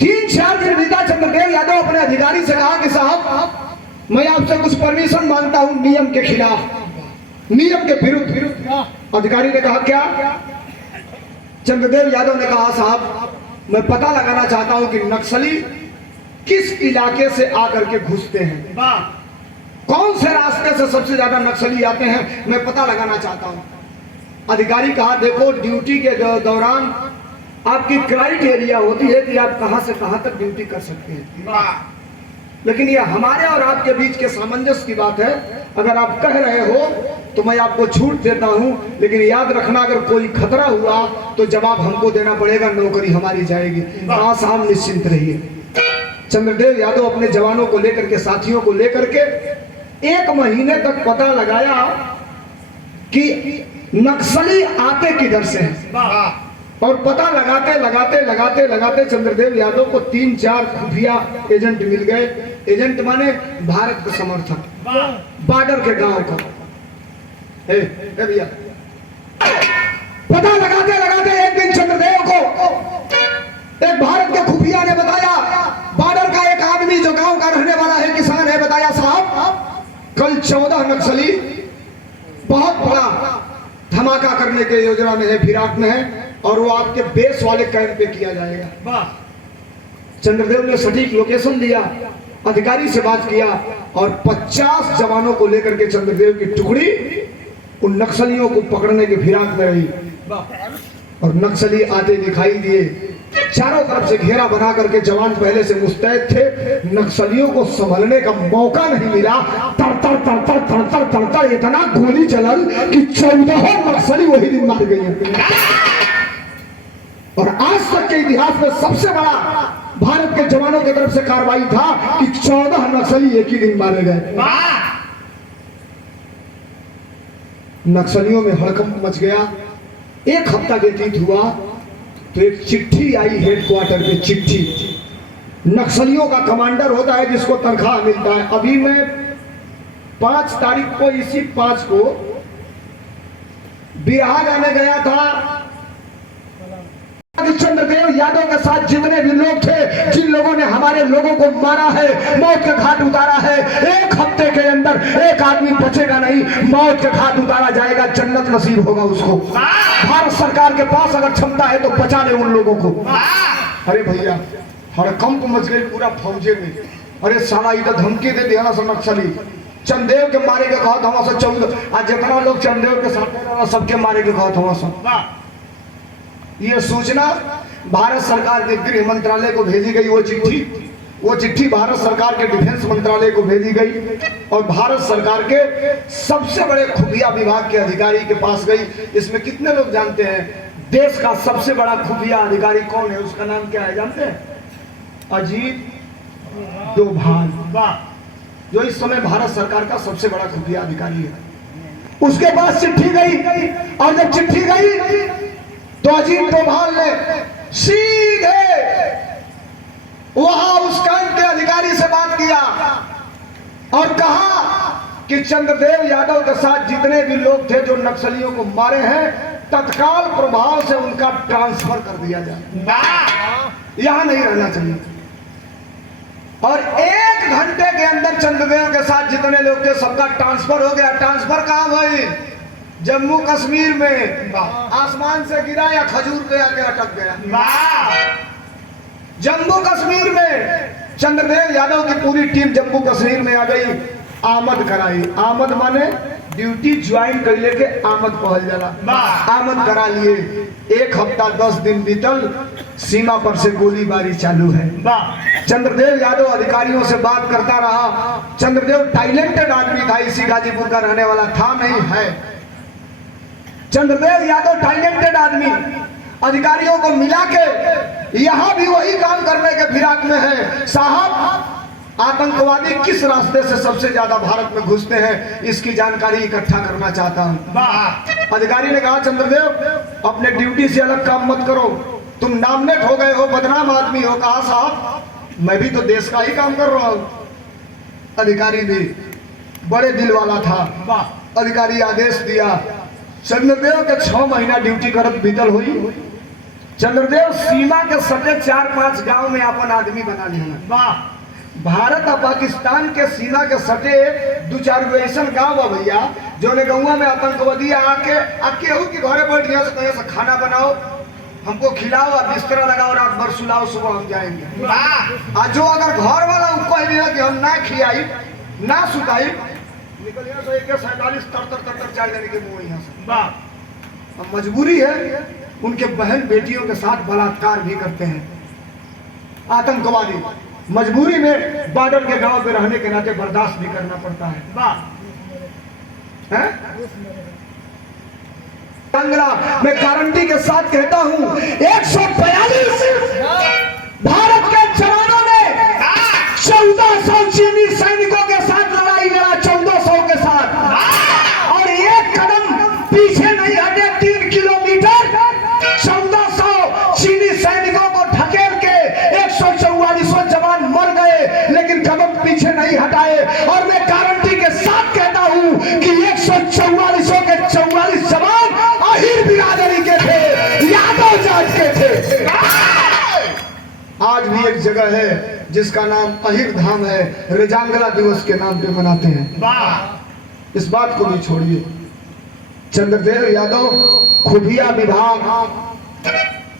3-4 दिन बीता, चंद्रदेव यादव अपने अधिकारी से कहा कि साहब मैं आपसे कुछ परमिशन मांगता हूं नियम के खिलाफ, नियम के विरुद्ध। अधिकारी ने कहा क्या? चंद्रदेव यादव ने कहा साहब मैं पता लगाना चाहता हूं कि नक्सली किस इलाके से आकर के घुसते हैं, कौन से रास्ते से सबसे ज्यादा नक्सली आते हैं, मैं पता लगाना चाहता हूं। अधिकारी कहा देखो ड्यूटी के दौरान आपकी क्राइटेरिया होती है कि आप कहां से कहां तक ड्यूटी कर सकते हैं, लेकिन ये हमारे और आपके बीच के सामंजस्य की बात है। अगर आप कह रहे हो तो मैं आपको छूट देता हूं, लेकिन याद रखना अगर कोई खतरा हुआ तो जवाब हमको देना पड़ेगा, नौकरी हमारी जाएगी। हाँ साहब निश्चिंत रहिए। चंद्रदेव यादव अपने जवानों को लेकर के, साथियों को लेकर के 1 महीने तक पता लगाया कि नक्सली आते किधर से हैं, और पता लगाते लगाते लगाते लगाते चंद्रदेव यादव को 3-4 खुफिया एजेंट मिल गए। एजेंट माने भारत का समर्थक, बॉर्डर के गांव का। भैया पता लगाते लगाते एक दिन चंद्रदेव को एक भारत के खुफिया ने बताया कल 14 नक्सली बहुत बड़ा धमाका करने के योजना में है, फिराक में है, और वो आपके बेस वाले कैंप पे किया जाएगा। चंद्रदेव ने सटीक लोकेशन दिया, अधिकारी से बात किया और 50 जवानों को लेकर के चंद्रदेव की टुकड़ी उन नक्सलियों को पकड़ने के फिराक में रही। और नक्सली आते दिखाई दिए, चारों तरफ से घेरा बना करके जवान पहले से मुस्तैद थे, नक्सलियों को संभलने का मौका नहीं मिला। तड़तड़ तड़तड़ तड़तड़ तड़तड़ इतना गोली चलल कि 14 नक्सली वही दिन मार गए। और आज तक के इतिहास में सबसे बड़ा भारत के जवानों की तरफ से कार्रवाई था कि 14 नक्सली एक ही दिन मारे गए। नक्सलियों में हड़कंप मच गया। एक हफ्ता व्यतीत हुआ तो एक चिट्ठी आई हेडक्वार्टर पे। चिट्ठी, नक्सलियों का कमांडर होता है जिसको तनख्वाह मिलता है। अभी मैं 5 तारीख को, इसी 5 को बिहार जाने गया था। चंद्रदेव यादव के साथ जितने भी लोग थे, जिन लोगों ने हमारे लोगों को मारा है, मौत के घाट उतारा है, एक हफ्ते के अंदर एक आदमी बचेगा नहीं, मौत के घाट उतारा जाएगा, जन्नत नसीब होगा उसको। भारत सरकार के पास अगर क्षमता है तो बचा ले उन लोगों को। अरे भैया, हड़कंप मच गई पूरा फौजे में। अरे साला इधर धमकी दे दिया ना सब नक्सली, चंदेव के मारे के कहा था 14, आज जितना लोग चंदेव के साथ सबके मारे के कहा था सब। ये सूचना भारत सरकार के गृह मंत्रालय को भेजी गई। वो चिट्ठी भारत सरकार के डिफेंस मंत्रालय को भेजी गई और भारत सरकार के सबसे बड़े खुफिया विभाग के अधिकारी के पास गई। इसमें कितने लोग जानते हैं देश का सबसे बड़ा खुफिया अधिकारी कौन है? उसका नाम क्या है जानते हैं? अजीत डोभाल, जो इस समय भारत सरकार का सबसे बड़ा खुफिया अधिकारी है। उसके पास चिट्ठी गई और जब चिट्ठी गई तो अजीत डोभाल ने सीधे वहां उस कैंप के अधिकारी से बात किया और कहा कि चंद्रदेव यादव के साथ जितने भी लोग थे जो नक्सलियों को मारे हैं, तत्काल प्रभाव से उनका ट्रांसफर कर दिया जाए, यहां नहीं रहना चाहिए। और 1 घंटे के अंदर चंद्रदेव के साथ जितने लोग थे सबका ट्रांसफर हो गया। ट्रांसफर कहां भाई? जम्मू कश्मीर में। आसमान से गिरा या खजूर पे आके अटक गया? जम्मू कश्मीर में चंद्रदेव यादव की पूरी टीम जम्मू कश्मीर में आ गई, आमद कराई। आमद माने ड्यूटी ज्वाइन कर लेके आमद पहुंच जाला, आमद करा लिए। 1 हफ्ता 10 दिन बीतल, सीमा पर से गोलीबारी चालू है। चंद्रदेव यादव अधिकारियों से बात करता रहा। चंद्रदेव टैलेंटेड आदमी था, इसी गाजीपुर का रहने वाला था, नहीं है। चंद्रदेव यादव टैलेंटेड आदमी, अधिकारियों को मिला के यहां भी वही काम करने के फिराक में है। साहब, आतंकवादी किस रास्ते से सबसे ज्यादा भारत में घुसते हैं, इसकी जानकारी इकट्ठा करना चाहता हूं। अधिकारी ने कहा चंद्रदेव, अपने ड्यूटी से अलग काम मत करो, तुम नामनेट हो गए हो, बदनाम आदमी हो। कहा साहब, मैं भी तो देश का ही काम कर रहा हूं। अधिकारी भी बड़े दिल वाला था। अधिकारी आदेश दिया। चंद्रदेव के 6 महीना ड्यूटी करत बीतल हुई। चंद्रदेव सीमा के सटे 4-5 गांव में अपन आदमी बना लिया। भारत और पाकिस्तान के सीमा के सटे 2-4 ऐसा गांव है भैया, जो ने गाँव में आतंकवादी आके केहू के घरे बैठ गया, कहीं से खाना बनाओ, हमको खिलाओ और बिस्तरा लगाओ, रात भर सुलाओ, सुबह हम जाएंगे। आज जो अगर घर वाला कह दिया कि हम ना खिलाई ना सुताई, निकल तो 147 तर चार जाने के मुंह यहाँ से। अब मजबूरी है, उनके बहन बेटियों के साथ बलात्कार भी करते हैं आतंकवादी। मजबूरी में बॉर्डर के गांव में रहने के नाते बर्दाश्त भी करना पड़ता है। कांगड़ा मैं गारंटी के साथ कहता हूं, 142 भारत के जवानों ने 1400 चीनी सैनिकों के साथ लड़ाई लड़ा, 1400 के साथ, और एक कदम पीछे नहीं हटे। 3 किलोमीटर 1400 चीनी सैनिकों को ढकेल के 144 जवान मर गए, लेकिन कदम पीछे नहीं हटाए। और मैं गारंटी के साथ कहता हूं कि 144 के 44 जवान बिरादरी के थे, यादव जात के थे। आज भी ही एक जगह है जिसका नाम अहिर धाम है, रेजांगला दिवस के नाम पे मनाते हैं। इस बात को भी छोड़िए, चंद्रदेव यादव खुफिया विभाग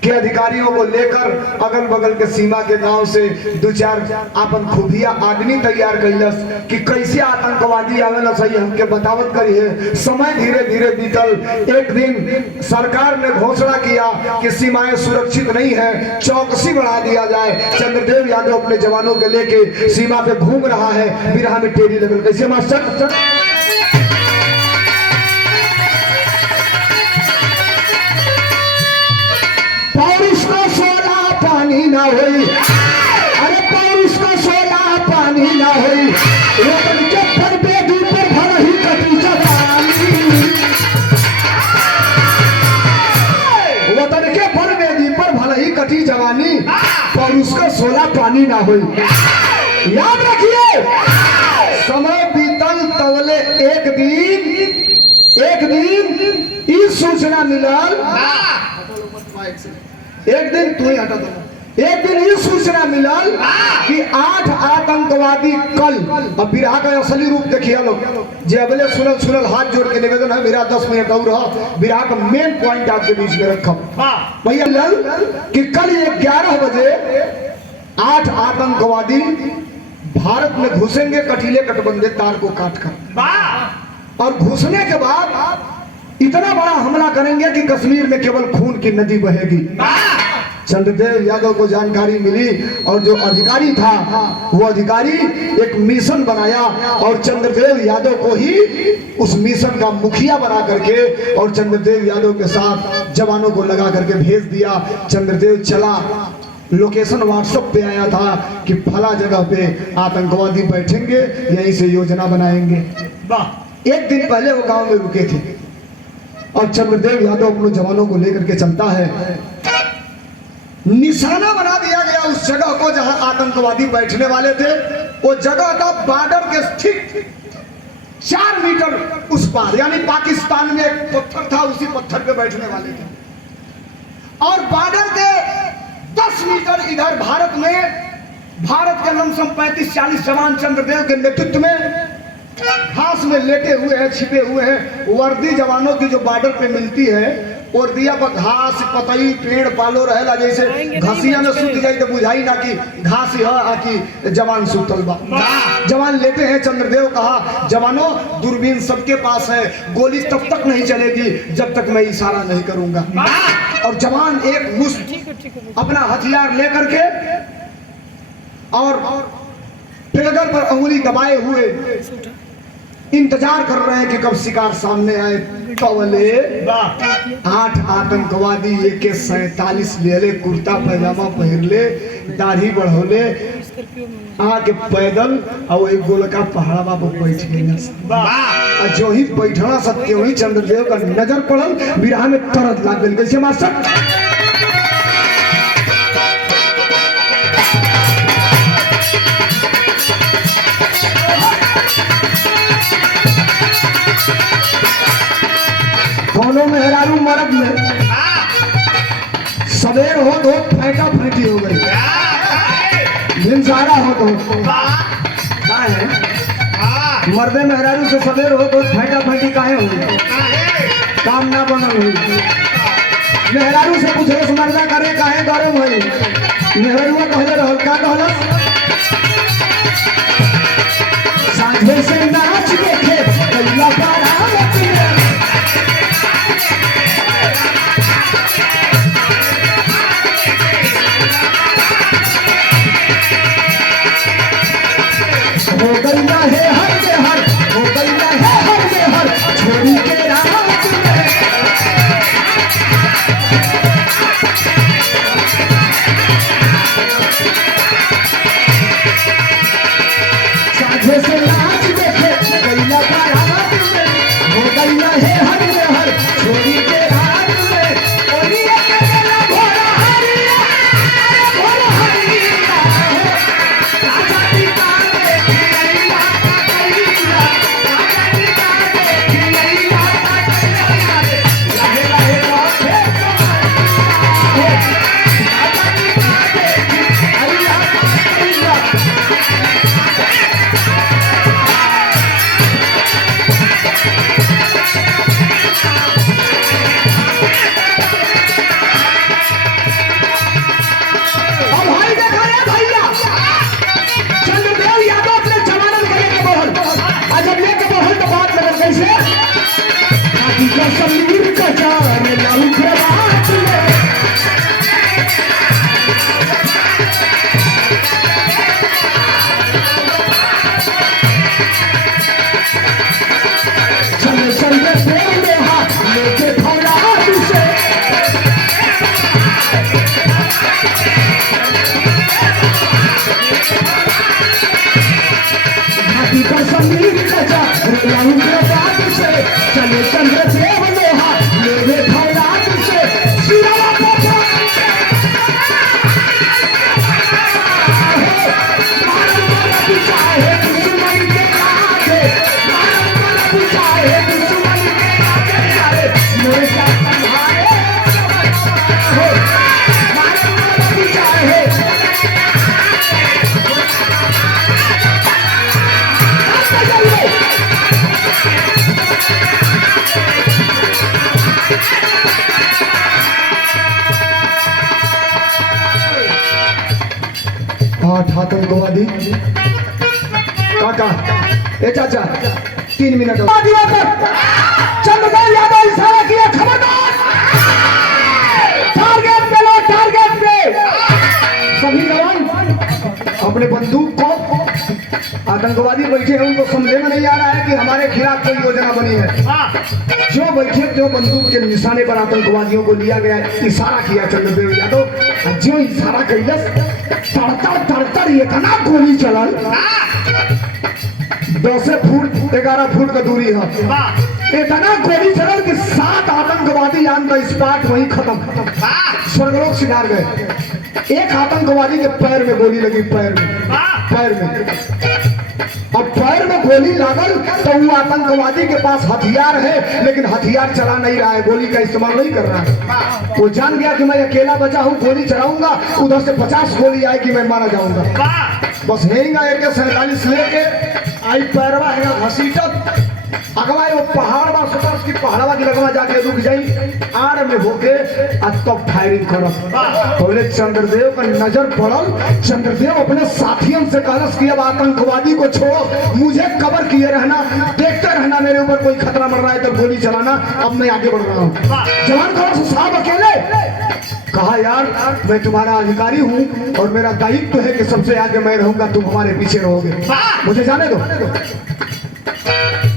के अधिकारियों को लेकर अगल बगल के सीमा के गांव से दो चार अपन खुफिया आदमी तैयार कैलस कि कैसे आतंकवादी आवेला सही हमके बतावत करी है। समय धीरे धीरे बीतल। एक दिन सरकार ने घोषणा किया कि सीमाएं सुरक्षित नहीं है, चौकसी बढ़ा दिया जाए। चंद्रदेव यादव अपने जवानों के लेके सीमा पे घूम रहा है, बिरहा में टेरी लगल। कैसे मास्टर? पौरुष को सोला पानी ना होई, अरे पौरुष को सोला पानी ना होई, वतन के परबेदी पर भर ही कटी जवानी, वतन के परबेदी पर भर ही कटी जवानी, पौरुष को सोला पानी ना होई। याद रखिए, समय बीतल तवले एक दिन इस सूचना मिलल, एक दिन तू ही हटा दो। एक दिन ये सूचना मिलल कि 8 आतंकवादी कल, अब बिरहा का असली रूप देखिए लोग, जे अबले सुनल हाथ जोड़ के निवेदन है, मेरा 10 मिनट और रहा, बिरहा का मेन पॉइंट आपके बीच में रखा भैया लल कि कल 11 बजे 8 आतंकवादी भारत में घुसेंगे कटीले कटबंधे तार को काट कर, और घुसने के बाद इतना बड़ा हमला करेंगे कि कश्मीर में केवल खून की नदी बहेगी। चंद्रदेव यादव को जानकारी मिली और जो अधिकारी था वो अधिकारी एक मिशन बनाया और चंद्रदेव यादव को ही उस मिशन का मुखिया बना करके और चंद्रदेव यादव के साथ जवानों को लगा करके भेज दिया। चंद्रदेव चला, लोकेशन व्हाट्सएप पे आया था कि फला जगह पे आतंकवादी बैठेंगे, यहीं से योजना बनाएंगे। एक दिन पहले वो गांव में रुके थे और चंद्रदेव यादव अपने जवानों को लेकर के चलता है। निशाना बना दिया गया उस जगह को जहां आतंकवादी बैठने वाले थे। वो जगह था बॉर्डर के ठीक 4 मीटर उस पार, यानी पाकिस्तान में एक पत्थर था, उसी पत्थर पे बैठने वाले थे। और बॉर्डर के 10 मीटर इधर भारत के लमसम 35-40 जवान चंद्रदेव के नेतृत्व में घास में लेटे हुए हैं, छिपे हुए हैं। वर्दी जवानों की जो बॉर्डर पे मिलती है, वर्दिया पर घास पतई पेड़ पालो रहेला, जैसे घसिया में सूत जाए तो बुझाई ना कि घास है कि जवान सूतल बा। जवान लेटे हैं। चंद्रदेव कहा, जवानों दूरबीन सबके पास है, गोली तब तक नहीं चलेगी जब तक मैं इशारा नहीं करूंगा। और जवान एक मुश्त अपना हथियार लेकर के और ट्रिगर पर उंगली दबाए हुए इंतजार कर रहे हैं कि कब शिकार सामने आए। कवले 8 आतंकवादी AK-47 ले ले, कुर्ता पैजामा पहन ले, दाढ़ी बढ़ोले, आके पैदल और एक गोलका पहाड़ा पर बैठ गए। जो ही बैठना सत्य हुई चंद्रदेव का नजर पड़ल, बिरहा में तरत लाग गई। कैसे मास्टर? दोनों मेहरारू मर्द में सवेर हो तो फैटा फैटी हो गई, भिनसारा हो तो है मर्दे मेहरारू से सवेर हो तो फैटा फैटी काहे हुई, काम ना बनल हुई। मेहरारू से पूछे मर्दा करे काहे गरम हुई, मेहरारूआ कहले रहल का कहल, सांझे से नाच देखे कैला बारात में, हो गईला है हर के हर, हो गईला है हर के हर, छोड़ी के रात में। साझे से नाच देखे आतंकवादी काका ए चाचा 3 मिनट चंद्रदेव यादव इशारा किया, खबरदार टारगेट पे लो, टारगेट पे। सभी जवान अपने बंदूक को, आतंकवादी बैठे हैं उनको समझे में नहीं आ रहा है कि हमारे खिलाफ कोई योजना बनी है। जो बैठे जो बंदूक के निशाने पर आतंकवादियों को लिया गया, इशारा किया चंद्रदेव यादव, जो इशारा कैलस तड़तर तड़तर इतना गोली चलल 10 फुट 11 फुट का दूरी है, इतना गोली चलल कि 7 आतंकवादी ऑन द स्पॉट वहीं खत्म, स्वर्गलोक सिधार गए। एक आतंकवादी के पैर में गोली लगी, पैर में और पैर में गोली लागल तो वो आतंकवादी के पास हथियार है, लेकिन हथियार चला नहीं रहा है, गोली का इस्तेमाल नहीं कर रहा है। वो जान गया कि मैं अकेला बचा हूँ, गोली चलाऊंगा उधर से 50 गोली आएगी, मैं मारा जाऊंगा। बस नहीं गए AK-47 लेके आई, पैरवा है घसीटत अगवा वो पहाड़वा सुतर की पहाड़वा की लगवा जाके रुक जाई, आड़ में होके आज तक फायरिंग करत। पहले चंद्रदेव का नजर पड़ल, चंद्रदेव अपने साथियों से कहलस कि अब आतंकवादी को छोड़ो, मुझे कवर किए रहना, देखते रहना मेरे ऊपर कोई खतरा मर रहा है तो गोली चलाना, अब मैं आगे बढ़ रहा हूँ। जवान कहो साहब अकेले, कहा यार मैं तुम्हारा अधिकारी हूँ और मेरा दायित्व है कि सबसे आगे मैं रहूंगा, तुम हमारे पीछे रहोगे, मुझे जाने दो।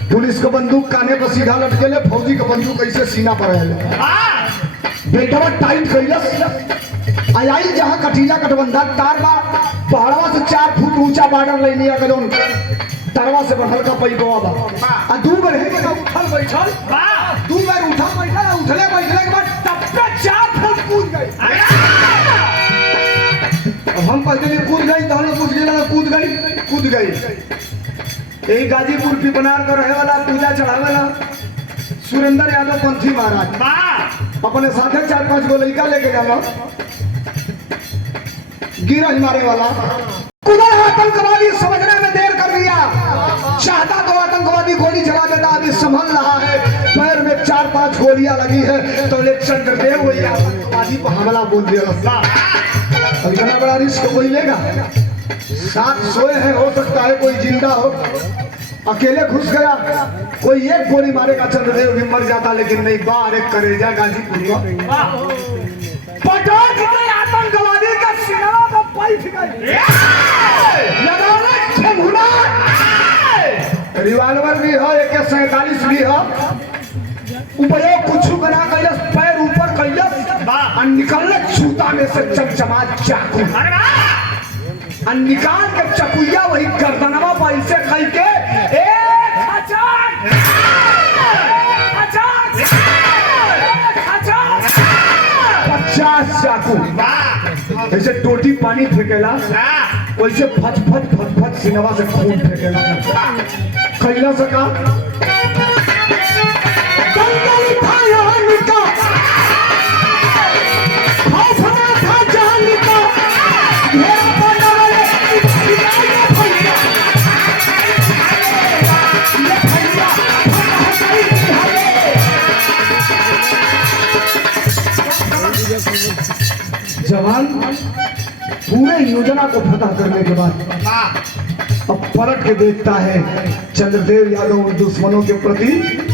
पुलिस का बंदूक काने पर सीधा लटके ले, फौजी का बंदूक ऐसे सीना पर है, बेटवा टाइट कैलस आई जहां कटीला कटबंधा तार बा, पहाड़वा से 4 फुट ऊंचा बॉर्डर ले लिया गदोन, तरवा से बढ़ल का पैबवा बा आ 2 बार है ना उठल बैठल, 2 बार उठा बैठा, उठले बैठले के बाद टप्पे 4 फुट कूद गई। अब हम पहले कूद गई, तो पूछ लिया कूद गई। यही गाजीपुर पिपनार का रहे वाला पूजा चढ़ावे वाला सुरेंद्र यादव पंथी महाराज अपने साथे 4-5 गो लड़का लेके जावा, गिरा मारे वाला उधर आतंकवादी समझने में देर कर दिया, चाहता तो आतंकवादी गोली चला देता, अभी संभल रहा है, पैर में 4-5 गोलियां लगी है तो चंद्रदेव वही आतंकवादी पर हमला बोल दिया। अब इतना बड़ा रिस्क कोई लेगा? 7 सोए हैं, हो सकता है कोई जिंदा हो, अकेले घुस गया, कोई एक गोली मारेगा चंद्रदेव भी मर जाता, लेकिन नहीं, बाहर एक करेजा गाजीपुर पटक के आतंकवादी का सीना पर पैठ गई, रिवाल्वर भी है, AK-47 भी है, उपयोग कुछ करा कैलस, पैर ऊपर कैलस और निकलने जूता में से चमचमा चाकू और निकाल के चकुया वही गर्दनवा पर ऐसे कह के 50 चाकू ऐसे टोटी पानी फेंकेला, वैसे फट फट फट फट सिनवा से खून फेंकेला, कैला सका जवान पूरे योजना को फतह करने के बाद अब पलट के देखता है, चंद्रदेव यादव उन दुश्मनों के प्रति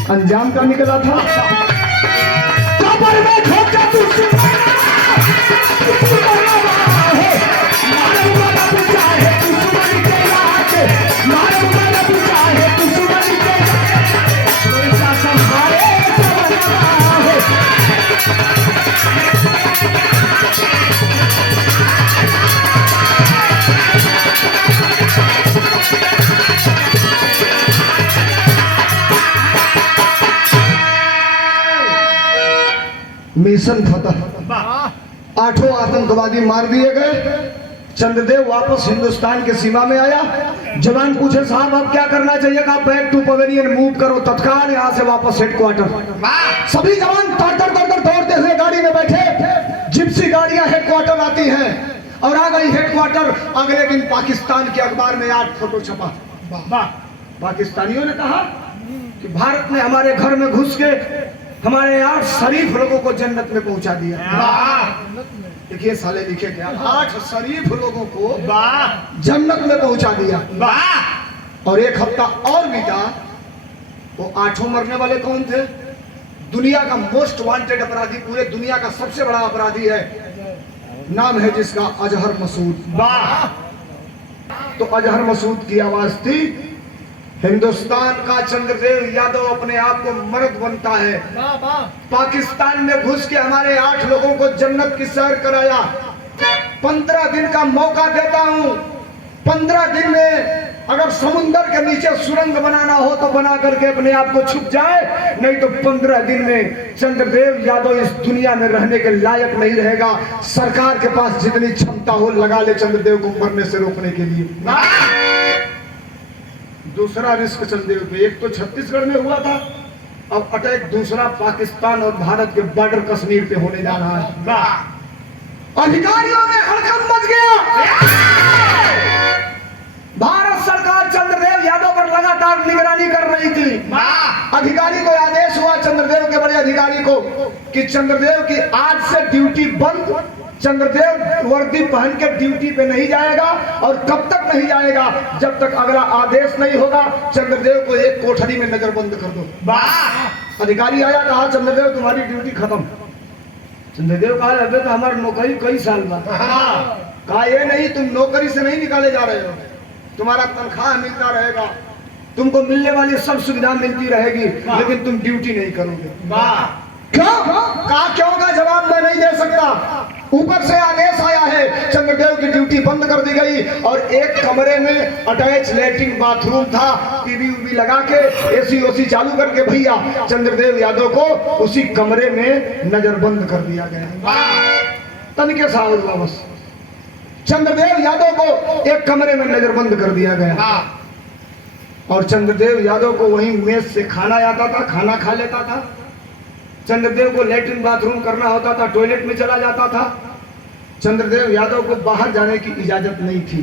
अंजाम का निकला था। कब्र में ठोकर मिशन फतह, 8 आतंकवादी मार दिए गए। चंद्रदेव वापस हिंदुस्तान के सीमा में आया। जवान पूछे साहब अब क्या करना चाहिए? कहा बैक टू पवेलियन मूव करो, तत्काल यहाँ से वापस हेडक्वार्टर। सभी जवान दौड़ते हुए गाड़ी में बैठे। जिप्सी गाड़ियां हेडक्वार्टर आती हैं और आ गई हेडक्वार्टर। अगले दिन पाकिस्तान के अखबार में 8 फोटो छपा। पाकिस्तानियों ने कहा कि भारत ने हमारे घर में घुस के हमारे 8 शरीफ लोगों को जन्नत में पहुंचा दिया। देखिए साले लिखे क्या, 8 शरीफ लोगों को जन्नत में पहुंचा दिया। और 1 हफ्ता और बीता, वो 8 मरने वाले कौन थे? दुनिया का मोस्ट वांटेड अपराधी, पूरे दुनिया का सबसे बड़ा अपराधी है, नाम है जिसका अजहर मसूद। तो अजहर मसूद की आवाज थी, हिंदुस्तान का चंद्रदेव यादव अपने आप को मर्द बनता है, पाकिस्तान में घुस के हमारे 8 लोगों को जन्नत की सैर कराया। 15 दिन का मौका देता हूं, 15 दिन में अगर समुंदर के नीचे सुरंग बनाना हो तो बना करके अपने आप को छुप जाए, नहीं तो 15 दिन में चंद्रदेव यादव इस दुनिया में रहने के लायक नहीं रहेगा। सरकार के पास जितनी क्षमता हो लगा ले चंद्रदेव को मरने से रोकने के लिए। दूसरा रिस्क चंद्रदेव पे, एक तो छत्तीसगढ़ में हुआ था, अब अटैक दूसरा पाकिस्तान और भारत के बॉर्डर कश्मीर पे होने जा रहा है। अधिकारियों में हड़कंप मच गया। भारत सरकार चंद्रदेव यादव पर लगातार निगरानी कर रही थी। अधिकारी को आदेश हुआ, चंद्रदेव के बड़े अधिकारी को, कि चंद्रदेव की आज से ड्यूटी बंद। चंद्रदेव वर्दी पहन के ड्यूटी पे नहीं जाएगा, और कब तक नहीं जाएगा? जब तक अगला आदेश नहीं होगा। चंद्रदेव को एक कोठरी में नजरबंद कर दो। अधिकारी आया, कहा चंद्रदेव तुम्हारी ड्यूटी खत्म। चंद्रदेव कहा अबे तो हमारी नौकरी कई साल बाद। कहा ये नहीं, तुम नौकरी से नहीं निकाले जा रहे हो, तुम्हारा तनख्वाह मिलता रहेगा, तुमको मिलने वाली सब सुविधा मिलती रहेगी, लेकिन तुम ड्यूटी नहीं करोगे। क्यों? कहा क्यों का जवाब मैं नहीं दे सकता। ऊपर से आदेश आया है, चंद्रदेव की ड्यूटी बंद कर दी गई। और एक कमरे में अटैच लैट्रिन बाथरूम था, टीवी उवी लगा के एसी ओसी चालू करके भैया चंद्रदेव यादव को उसी कमरे में नजरबंद कर दिया गया। तनिके सा हुआ बस, चंद्रदेव यादव को एक कमरे में नजरबंद कर दिया गया। और चंद्रदेव यादव को वहीं मेज से खाना आता था, खाना खा लेता था। चंद्रदेव को लैट्रिन बाथरूम करना होता था, टॉयलेट में चला जाता था। चंद्रदेव यादव को बाहर जाने की इजाजत नहीं थी।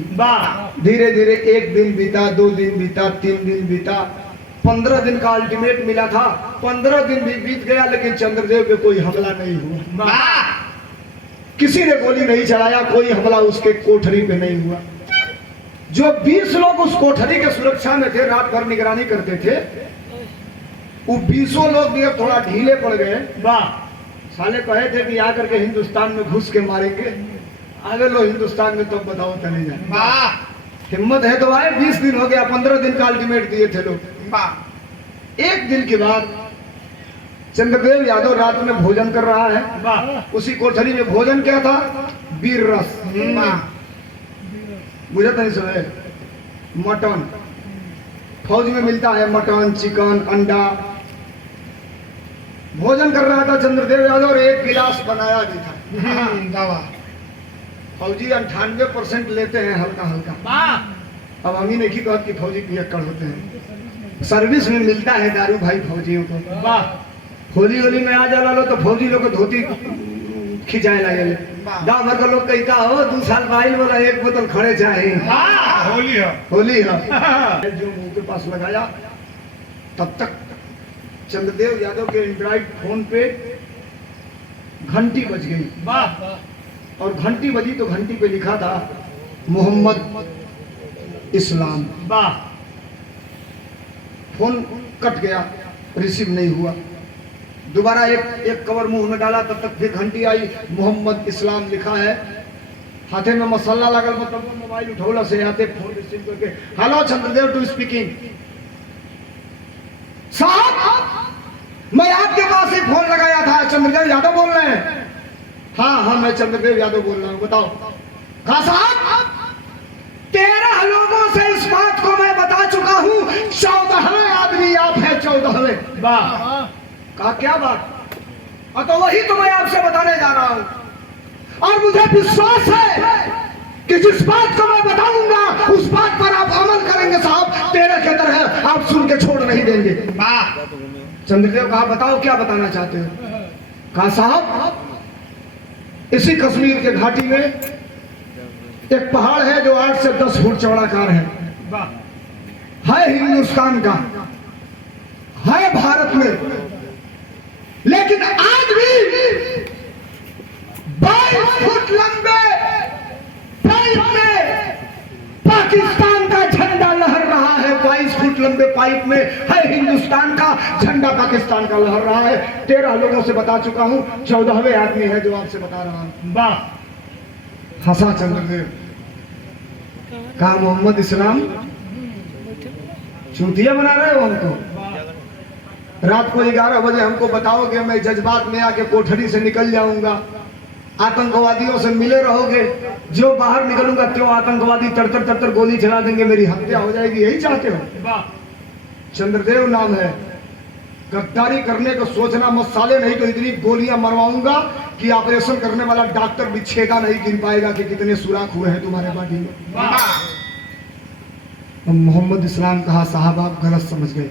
धीरे धीरे 1 दिन बीता, 2 दिन बीता, 3 दिन बीता, 15 दिन का अल्टीमेट मिला था। 15 दिन भी बीत गया, लेकिन चंद्रदेव पे कोई हमला नहीं हुआ। किसी ने गोली नहीं चलाया, कोई हमला उसके कोठरी पे नहीं हुआ। जो 20 लोग उस कोठरी के सुरक्षा में थे, रात भर निगरानी करते थे, वो 20 लोग भी अब थोड़ा ढीले पड़ गए। साले कहे थे कि आकर के हिंदुस्तान में घुस के मारेंगे, आगे लो हिंदुस्तान में, तो बताओ चले जाए। हिम्मत है तो आए। 20 दिन हो गया, 15 दिन का अल्टीमेट दिए थे लोग। 1 दिन के बाद चंद्रदेव यादव रात में भोजन कर रहा है। उसी कोठरी में भोजन क्या था? वीर रस। मुझे तो नहीं सुने, मटन फौज में मिलता है, मटन, चिकन, अंडा। भोजन कर रहा था चंद्रदेव यादव, और 1 गिलास बनाया भी था दवा। फौजी 98% लेते हैं हल्का हल्का। अब हम ही नहीं कहते कि फौजी पियक्कड़ होते हैं। सर्विस में मिलता है दारू भाई फौजियों को। होली होली में आ जाला लो तो फौजी लोग को धोती खिंचाए लगे। गाँव भर का लोग कहता हो 2 साल बाइल बोला 1 बोतल खड़े चाहिए। होली है, होली है। जो मुंह के पास लगाया, तब तक चंद्रदेव यादव के एंड्रॉइड फोन पे घंटी बज गई। और घंटी बजी तो घंटी पे लिखा था मोहम्मद इस्लाम। फोन कट गया, रिसीव नहीं हुआ। दोबारा एक कवर मुंह में डाला, तब तक फिर घंटी आई, मोहम्मद इस्लाम लिखा है। हाथे में मसाला लगल, मतलब मोबाइल उठौला से आते फोन रिसीव करके, हेलो चंद्रदेव टू स्पीकिंग। साहब मैं आपके पास ही फोन लगाया था, चंद्रदेव यादव बोल रहे हैं? हाँ मैं चंद्रदेव यादव बोल रहा हूँ, बताओ। कहा साहब 13 लोगों से इस बात को मैं बता चुका हूँ, 14वें आदमी आप हैं, 14वें। वाह, कहा क्या बात? तो वही तो मैं आपसे बताने जा रहा हूँ। और मुझे विश्वास है कि जिस बात को मैं बताऊंगा उस बात पर आप अमल करेंगे साहब, 13 के तरह आप सुन के छोड़ नहीं देंगे। चंद्रदेव कहा बताओ क्या बताना चाहते हो? कहा साहब इसी कश्मीर के घाटी में एक पहाड़ है जो 8 से 10 फुट चौड़ाकार है हिंदुस्तान का, है भारत में, लेकिन आज भी 22 फुट लंबे पाइप में पाकिस्तान का झंडा लहर रहा है। 22 फुट लंबे पाइप में है हिंदुस्तान का झंडा, पाकिस्तान का लहर रहा है। 13 लोगों से बता चुका हूं, 14वें आदमी है जो आपसे बता रहा हूं। वाह। हंसा चंद्रदेव। कहा मोहम्मद इस्लाम चूतिया बना रहे हो हमको। रात को 11 बजे हमको बताओगे, मैं जज्बात में आके कोठरी से निकल जाऊंगा, आतंकवादियों से मिले रहोगे, जो बाहर निकलूंगा त्यों आतंकवादी तर तर गोली चला देंगे, मेरी हत्या हो जाएगी, यही चाहते हो? चंद्रदेव नाम है। गद्दारी करने को सोचना मत साले, नहीं तो इतनी गोलियां मरवाऊंगा कि ऑपरेशन करने वाला डॉक्टर भी छेदा नहीं गिन पाएगा कि कितने सुराख हुए हैं तुम्हारे बॉडी में। मोहम्मद इस्लाम कहा साहब आप गलत समझ गए,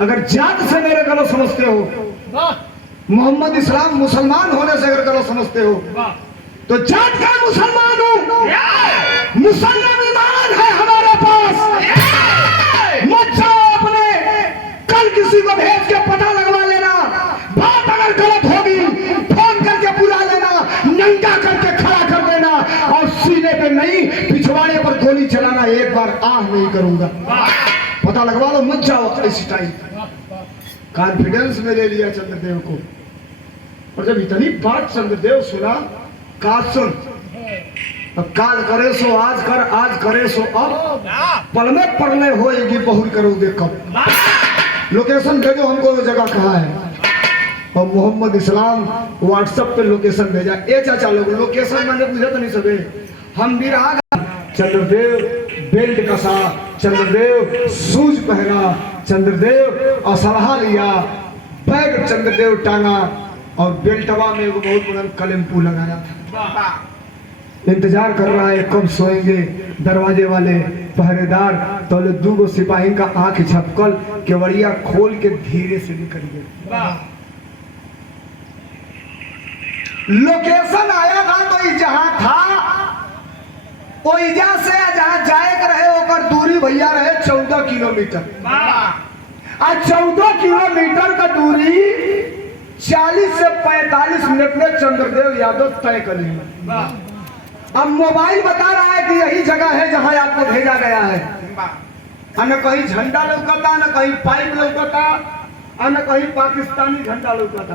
अगर जात से मेरे गलत समझते हो, मोहम्मद इस्लाम मुसलमान होने से अगर गलत समझते हो, तो जात का मुसलमान हूं, मुसलमान ईमान है हमारे पास। मत जाओ अपने, कल किसी को भेज के पता लगवा लेना, बात अगर गलत होगी फोन करके बुला लेना, नंगा करके खड़ा कर देना, और सीने पे नहीं पिछवाड़े पर गोली चलाना, एक बार आह नहीं करूंगा, पता लगवा लो, मत जाओ इस टाइम। कॉन्फिडेंस में ले लिया चंद्रदेव को, और जब इतनी बात चंद्रदेव सुना, का सुन, अब काल करे सो आज कर, आज करे सो अब, पल में पड़ने होएगी बहुर करोगे कब। लोकेशन भेजो हमको, वो जगह कहाँ है। और मोहम्मद इस्लाम व्हाट्सएप पे लोकेशन भेजा। ए चाचा लोग लोकेशन मैंने पूछा तो नहीं सके, हम भी रहा। चंद्रदेव बेल्ट कसा, चंद्रदेव शूज पहना, चंद्रदेव असलहा लिया, बैग चंद्रदेव टांगा, और बेल्टवा में वो बहुत बड़ा कलमपू लगाया था। इंतजार कर रहा है कब सोएंगे दरवाजे वाले पहरेदार। तो दूगो सिपाही का आंख झपकल, केवड़िया खोल के धीरे से निकल गए। लोकेशन आया था तो जहां था ओइजा से जहां जाए रहे ओकर दूरी भैया रहे 14 किलोमीटर। आज 14 किलोमीटर का दूरी 40 से 45 मिनट में चंद्रदेव यादव तय करेंगे। अब मोबाइल बता रहा है कि यही जगह है जहां आपको भेजा गया है। न कहीं झंडा लौकता, न कहीं पाइप लौकता, न कहीं पाकिस्तानी झंडा लौकता।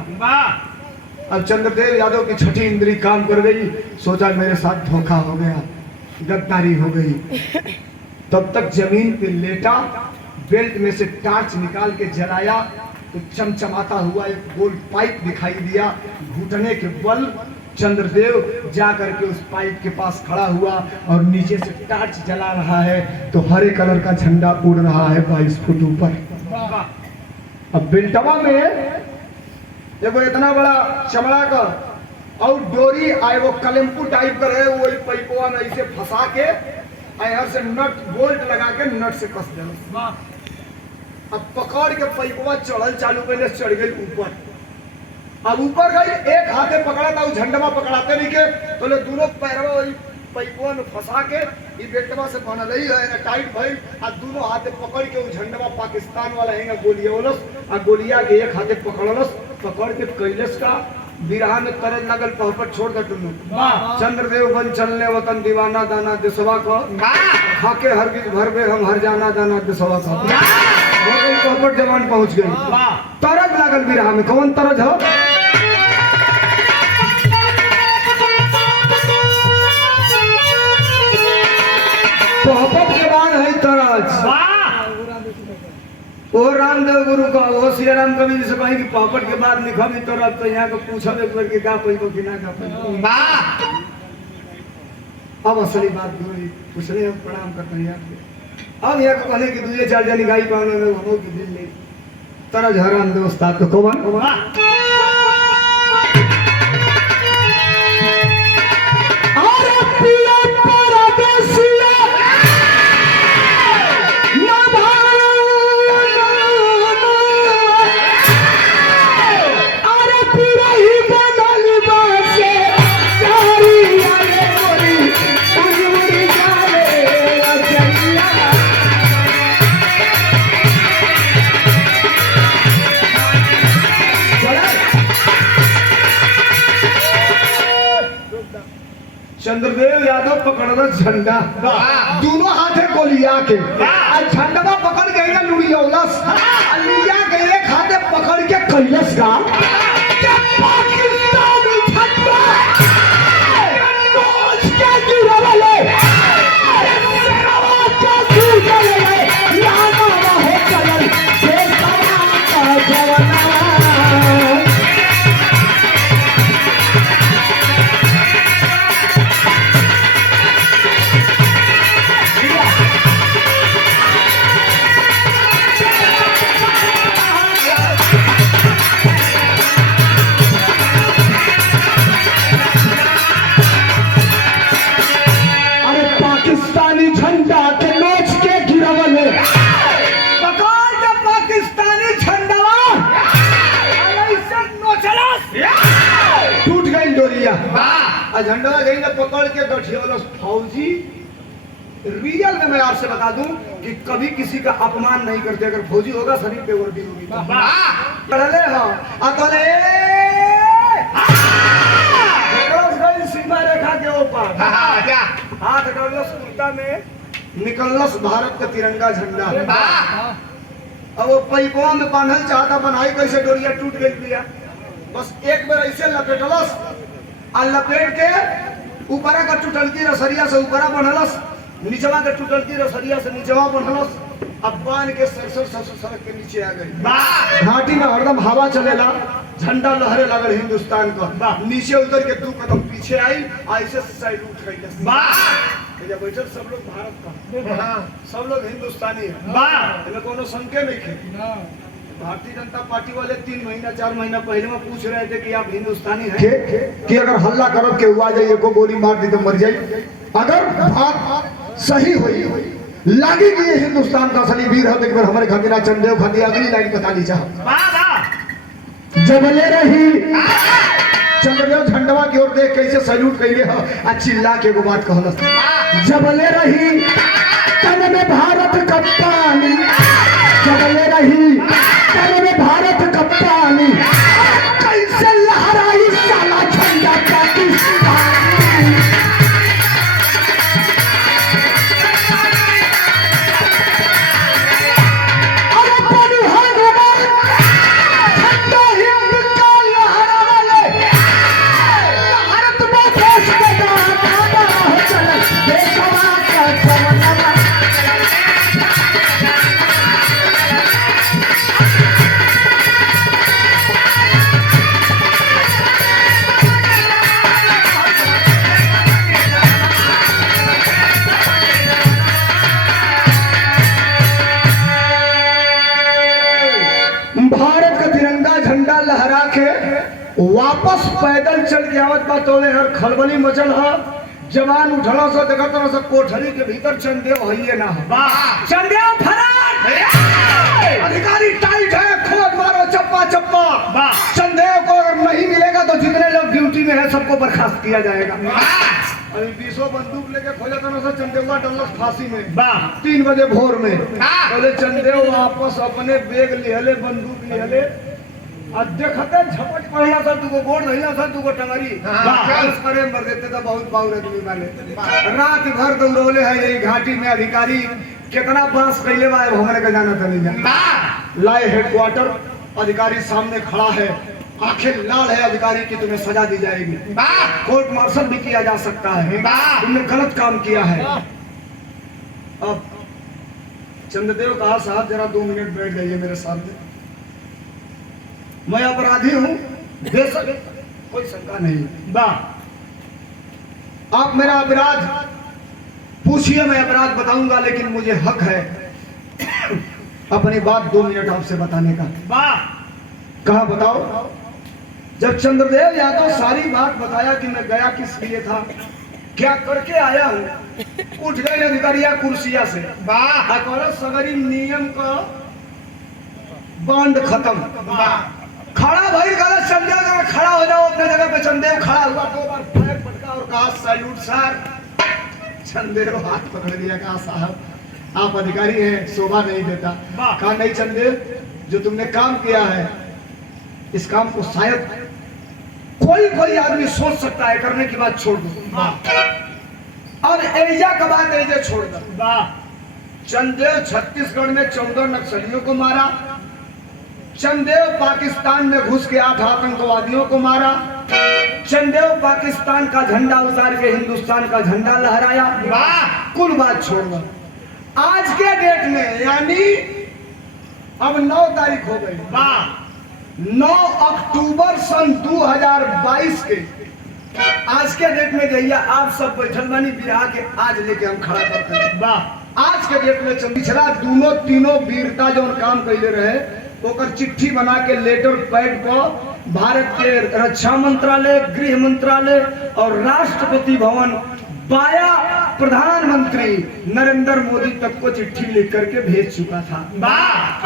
अब चंद्रदेव यादव की छठी इंद्री काम कर गई, सोचा मेरे साथ धोखा हो गया, गद्दारी हो गई। तब तक जमीन पे लेटा, बेल्ट में से टार्च निकाल के जलाया तो चमचमाता हुआ एक गोल पाइप दिखाई दिया। घुटने के बल चंद्रदेव जा करके उस पाइप के पास खड़ा हुआ और नीचे से टार्च जला रहा है तो हरे कलर का झंडा उड़ रहा है 22 फुट ऊपर। अब बेल्टवा में देखो इतना बड़ा चमड़ा का और डोरी आए, वो कलमपू टाइप का है, वही पाइपवा में इसे फंसा के यहाँ से नट बोल्ट लगा के नट से कस दे। अब पकड़ के पाइपवा चढ़ल चालू पहले चढ़ गई ऊपर। अब ऊपर गई, एक हाथे पकड़ा था, झंडवा पकड़ाते नहीं के तो ले दोनों पैरवा वही पाइपवा में फंसा के ये बेटवा से बनल ही है टाइट भई, आ दोनों हाथे पकड़ के वो झंडवा पाकिस्तान वाला है गोलिया ओलस, आ गोलिया के एक हाथे पकड़लस, पकड़ के कैलस का बिरहा में तरज लगल पहपट छोड़ दे टुल्लू। चंद्रदेव बन चलने वतन दीवाना दाना देसवा को खाके हरगिज भर में हम हर जाना दाना देसवा को पहपट जवान पहुंच गई। तरज लगल बिरहा में, कौन तरज हो? पहपट के बाद है तरज। वो रामदेव गुरु का वो श्री राम कवि जी से कहीं कि पापड़ के बाद लिखा भी तो रब तो यहाँ को पूछा एक बार कि का पैको कि ना का पैको। अब असली बात पूछ रहे हम, प्रणाम करते हैं आपको। अब यहाँ को कहने की दूसरे चार जनी गाई पाने में हो कि दिल ले तरज हराम दे उस्ताद को कौन चला यादव पकड़ दो झंडा, दोनों हाथे गोलिया के झंडा पकड़ गई ना लुड़ियौलस, लुड़िया के एक हाथे पकड़ के कैलस का पाकिस्तानी झंडा नोच के गिरवले सरवा का गिरवले लाना हो चलल देशवा का जवाना। झंडा के नोच के गिरवले पकड़ के पाकिस्तानी झंडा ऐसे नोचलस टूट गई डोरिया आ झंडा गई ना पकड़ के गठियोलस फौजी। रियल में मैं आपसे बता दूं कि कभी किसी का अपमान नहीं करते, अगर फौजी होगा शरीर पे वर्दी होगी पढ़ले हां अतले सीमा रेखा के ऊपर हाथ डालस कुर्ता में निकलस भारत का तिरंगा झंडा। अब वो पैपवा में बांधल चाहता, बनाई कैसे डोरिया टूट गई भैया, बस एक बार ऐसे लपेटलस आ लपेट के ऊपरा का टूटलकी रसरिया से ऊपरा बनलस, नीचवा के टूटलकी रसरिया से नीचवा बनलस, अब बांध के सरसर सड़क के नीचे आ गई। घाटी में हरदम हवा चलेला, झंडा लहरे लगल हिंदुस्तान का, नीचे उतर के 2 कदम पीछे आई, ऐसे सैल्यूट कइलस। जब बैठल सब लोग भारत का, सब लोग हिंदुस्तानी है, इनमें कोनो संख्या नहीं है। भारतीय जनता पार्टी वाले 3 महीना 4 महीना पहले में पूछ रहे थे कि आप हिंदुस्तानी हैं कि अगर हल्ला करब के हुआ जाइए को गोली मार दी तो मर जाए। अगर बात सही हुई लागी कि ये हिंदुस्तान का असली वीर है तो एक बार हमारे खंडीरा चंदेव खंडी अगली लाइन बता दी चाह जबले रही चंद्रदेव झंडवा की ओर देख कैसे सैल्यूट कैले हो, चिल्ला के एगो बात कहलस, जबले रही तन में भारत कप्तानी, जबले रही तन में भारत कप्तानी, कैसे लहराई साला झंडा पाकिस्तान। वापस पैदल चल के आवत बा तो हर खलबली मचल है, जवान उठला से देखत रह सब कोठरी के भीतर चंदेव हइए ना है, चंदेव फरार, अधिकारी टाइट है, खोद मारो चप्पा चप्पा, चंदेव को अगर नहीं मिलेगा तो जितने लोग ड्यूटी में है सबको बर्खास्त किया जाएगा। अभी 20 बंदूक लेके खोजा था चंदेवा डलस फांसी में 3 बजे भोर में, पहले चंदेव वापस अपने बैग लिहले बंदूक लिहले देखते झपट पड़ना था, तुको गोड़ धइला था, तुको टंगरी बस करे मर देते तो बहुत बाउर आदमी वाले रात भर दौड़ौले है यही घाटी में। अधिकारी कितना बांस कैले बा हमरे के जाना था नहीं जाना। लाए हेडक्वार्टर, अधिकारी सामने खड़ा है, आंखें लाल है अधिकारी की, तुम्हें सजा दी जाएगी, कोर्ट मार्शल भी किया जा सकता है, तुमने गलत काम किया है। अब चंद्रदेव कहा साहब जरा 2 मिनट बैठ जाइए मेरे सामने, मैं अपराधी हूं, बेशक कोई शंका नहीं, आप मेरा अपराध पूछिए, मैं अपराध बताऊंगा, लेकिन मुझे हक है अपनी बात 2 मिनट आपसे बताने का। कहा बताओ। जब चंद्रदेव यादव सारी बात बताया कि मैं गया किस लिए था, क्या करके आया हूँ, उठ गए अधिकारिया कुर्सिया से, सगरी नियम का बांड खत्म, खड़ा भाई गलत चंदेव जरा खड़ा हो जाओ अपने जगह पे। चंदेव खड़ा हुआ, 2 बार फ्लैग पटका और कहा सैल्यूट सर। चंदेव हाथ पकड़ लिया, कहा साहब आप अधिकारी हैं, शोभा नहीं देता। कहा नहीं चंदेव, जो तुमने काम किया है इस काम को शायद कोई आदमी सोच सकता है, करने की बात छोड़ दो। और एजा के बाद एजे छोड़ दो। चंदेव छत्तीसगढ़ में 14 नक्सलियों को मारा। चंदेव पाकिस्तान में घुस के 8 आतंकवादियों को मारा। चंदेव पाकिस्तान का झंडा उतार के हिंदुस्तान का झंडा लहराया। कुल बात छोड़ दो। आज के डेट में यानी अब 9 तारीख हो गई, 9 अक्टूबर सन 2022 के आज के डेट में जइया आप सब बैठल बानी बिरहा के आज लेके हम खड़ा करते हैं। आज के डेट में पिछला दोनों तीनों वीरता जो काम कैले रहे ओकर चिट्ठी बना के लेटर पैड पर भारत के रक्षा मंत्रालय, गृह मंत्रालय और राष्ट्रपति भवन बाया प्रधानमंत्री नरेंद्र मोदी तक को चिट्ठी लिख करके भेज चुका था।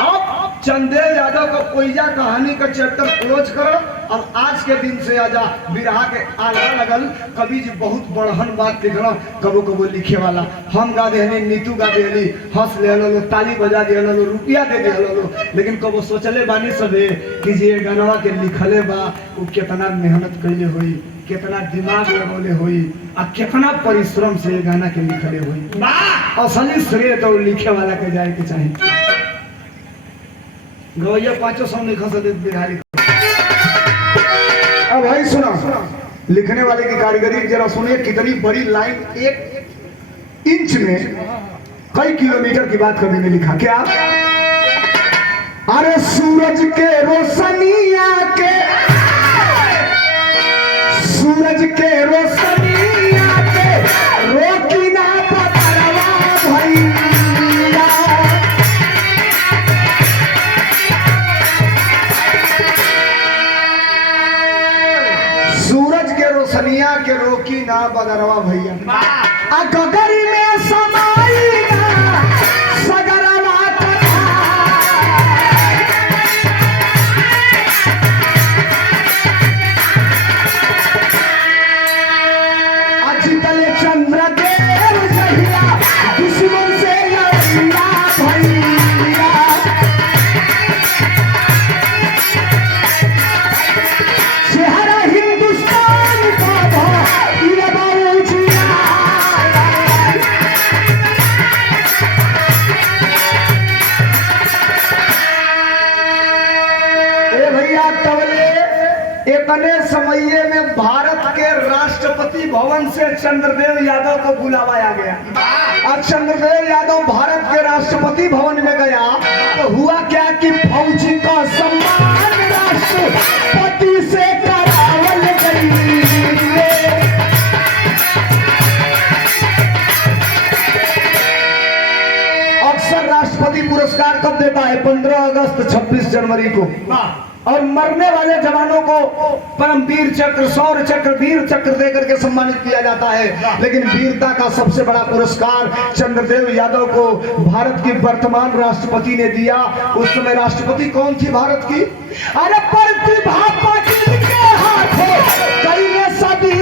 अब चंदेव यादव का कोयजा कहानी का चैप्टर क्लोज करो और आज के दिन से आजा बिरहा के आला लगल कवि जी बहुत बड़हन बात लिख रहा कबो कबो लिखे वाला हम गा दे नीतू गा दे हंस ले लो ताली बजा दे लो रुपया दे लो लेकिन कबो सोचले बानी सबे कि जे गानवा के लिखले बा वो कितना मेहनत कैले हुई, कितना दिमाग लगौले हुई और कितना परिश्रम से गाना के लिखले हुई। असली श्रेय तो लिखे वाला के जाए के चाहिए। गवैया 500 नहीं खस दे बिहारी। अब भाई सुना लिखने वाले की कारीगरी जरा सुनिए कितनी बड़ी लाइन 1 इंच में कई किलोमीटर की बात कभी नहीं लिखा। क्या? अरे सूरज के रोशनिया के सूरज के रोशनिया के रोकी ना पतरवा भैया। सूरज के रोशनिया के रोकी ना बदरवा भैया। आ गगरी में समाई ना सगरवा कथा। अजितले चंद्रदेव जहिया दुश्मन से लड़िया भैया। चेहरा हिंदुस्तान का इतने समय में भारत के राष्ट्रपति भवन से चंद्रदेव यादव को बुलावाया गया। अब चंद्रदेव यादव भारत के राष्ट्रपति भवन में गया तो हुआ क्या कि फौजी का सम्मान राष्ट्रपति से करावल गई। अक्सर राष्ट्रपति पुरस्कार कब देता है? 15 अगस्त 26 जनवरी को। और मरने वाले जवानों को परमवीर चक्र, शौर्य चक्र, वीर चक्र देकर के सम्मानित किया जाता है। लेकिन वीरता का सबसे बड़ा पुरस्कार चंद्रदेव यादव को भारत की वर्तमान राष्ट्रपति ने दिया। उस समय राष्ट्रपति कौन थी भारत की? अरे प्रतिभा पाटिल के हाथों कई सभी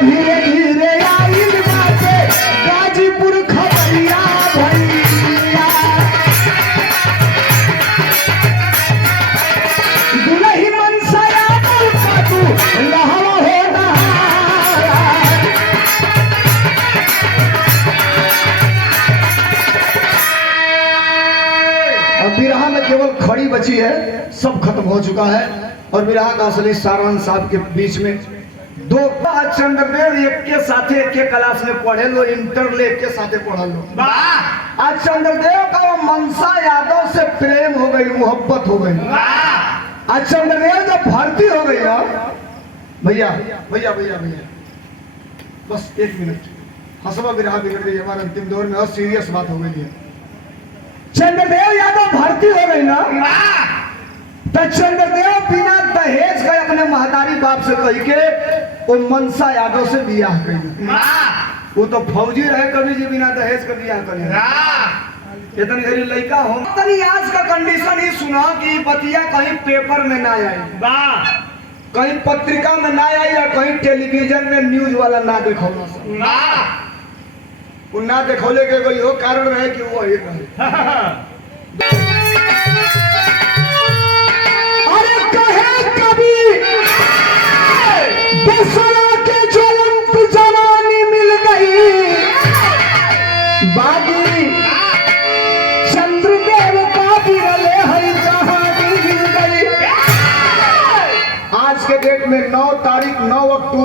धीरे धीरे आई गाजीपुर खबरिया भैया। दुलही मनसाया का तू लहवा हो अब बिरहा में केवल खड़ी बची है, सब खत्म हो चुका है। और बिरहा का असली सारांश साहब के बीच में दो चंद्रदेव एक के साथ एक के क्लास में पढ़े लो, इंटर ले एक के साथ पढ़ लो। आज चंद्रदेव का वो मनसा यादव से प्रेम हो गई, मोहब्बत हो गई। आज चंद्रदेव जब भर्ती हो गई ना, भैया भैया भैया भैया बस 1 मिनट, हंसवा बिरहा बिगड़ गई हमारे अंतिम दौर में और सीरियस बात हो गई है। चंद्रदेव यादव भर्ती हो गई ना तो चंद्रदेव बिना दहेज का अपने महतारी बाप से कही के वो मनसा यादव से बियाह करी। वो तो फौजी रहे, कभी जी बिना दहेज का बियाह करे। इतनी गरीब लड़का हो तनी आज का कंडीशन ही सुना कि बतिया कहीं पेपर में ना आई, कहीं पत्रिका में ना आई या कहीं टेलीविजन में न्यूज वाला ना देखो। वो ना देखोले के कोई हो कारण रहे कि वो ही रहे। अरे कहे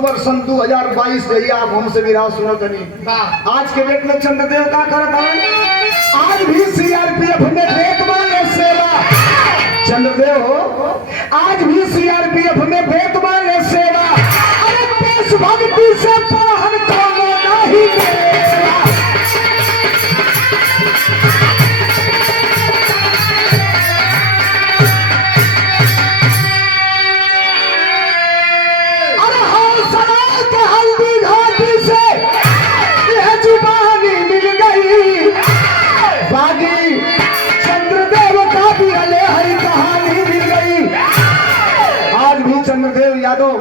अक्टूबर सन 2022 रही आप हमसे विराह सुनो तनी। आज के डेट में चंद्रदेव का करता है, आज भी सीआरपीएफ में बेतमाने सेवा। चंद्रदेव हो आज भी सीआरपीएफ में बेतमाने सेवा। अरे देशभक्ति से पहन कोनो नहीं मेरा। अरे हौसला के हल्दी घाटी से यह जुबानी मिल गई। बागी चंद्रदेव का भी अलेहरी कहानी मिल गई। आज भी चंद्रदेव यादव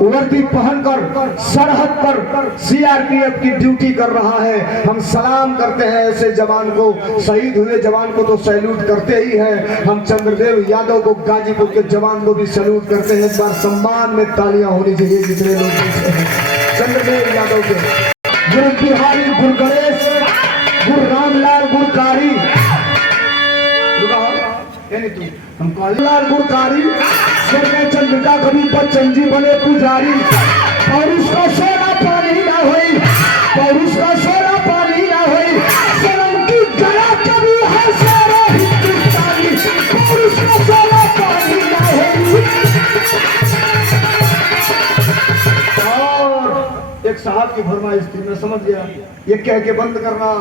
वर्दी पहनकर सरहद पर सीआरपीएफ की ड्यूटी कर रहा है। हम सलाम करते हैं ऐसे जवान को, शहीद हुए जवान को तो सैल्यूट करते ही हैं। हम चंद्रदेव यादव को, गाजीपुर के जवान को भी सैल्यूट करते हैं। इस बार सम्मान में तालियां होनी चाहिए जितने लोग चंद्रदेव यादव के। गुरु बिहारी, गुरु गणेश, गुरु रामलाल गुरकारी, हम लाल गुरकारी, स्वर्गीय चंद्रिका कवि बच्चन जी बने पुजारी। पौरुष का सोना पानी ना होई, पौरुष का सोना पानी ना होई, सनम की गला कभी है सारा हिंदुस्तानी। पौरुष का सोना पानी ना होई। और एक साहब की फरमाइश थी, मैं समझ गया, ये कह के बंद करना।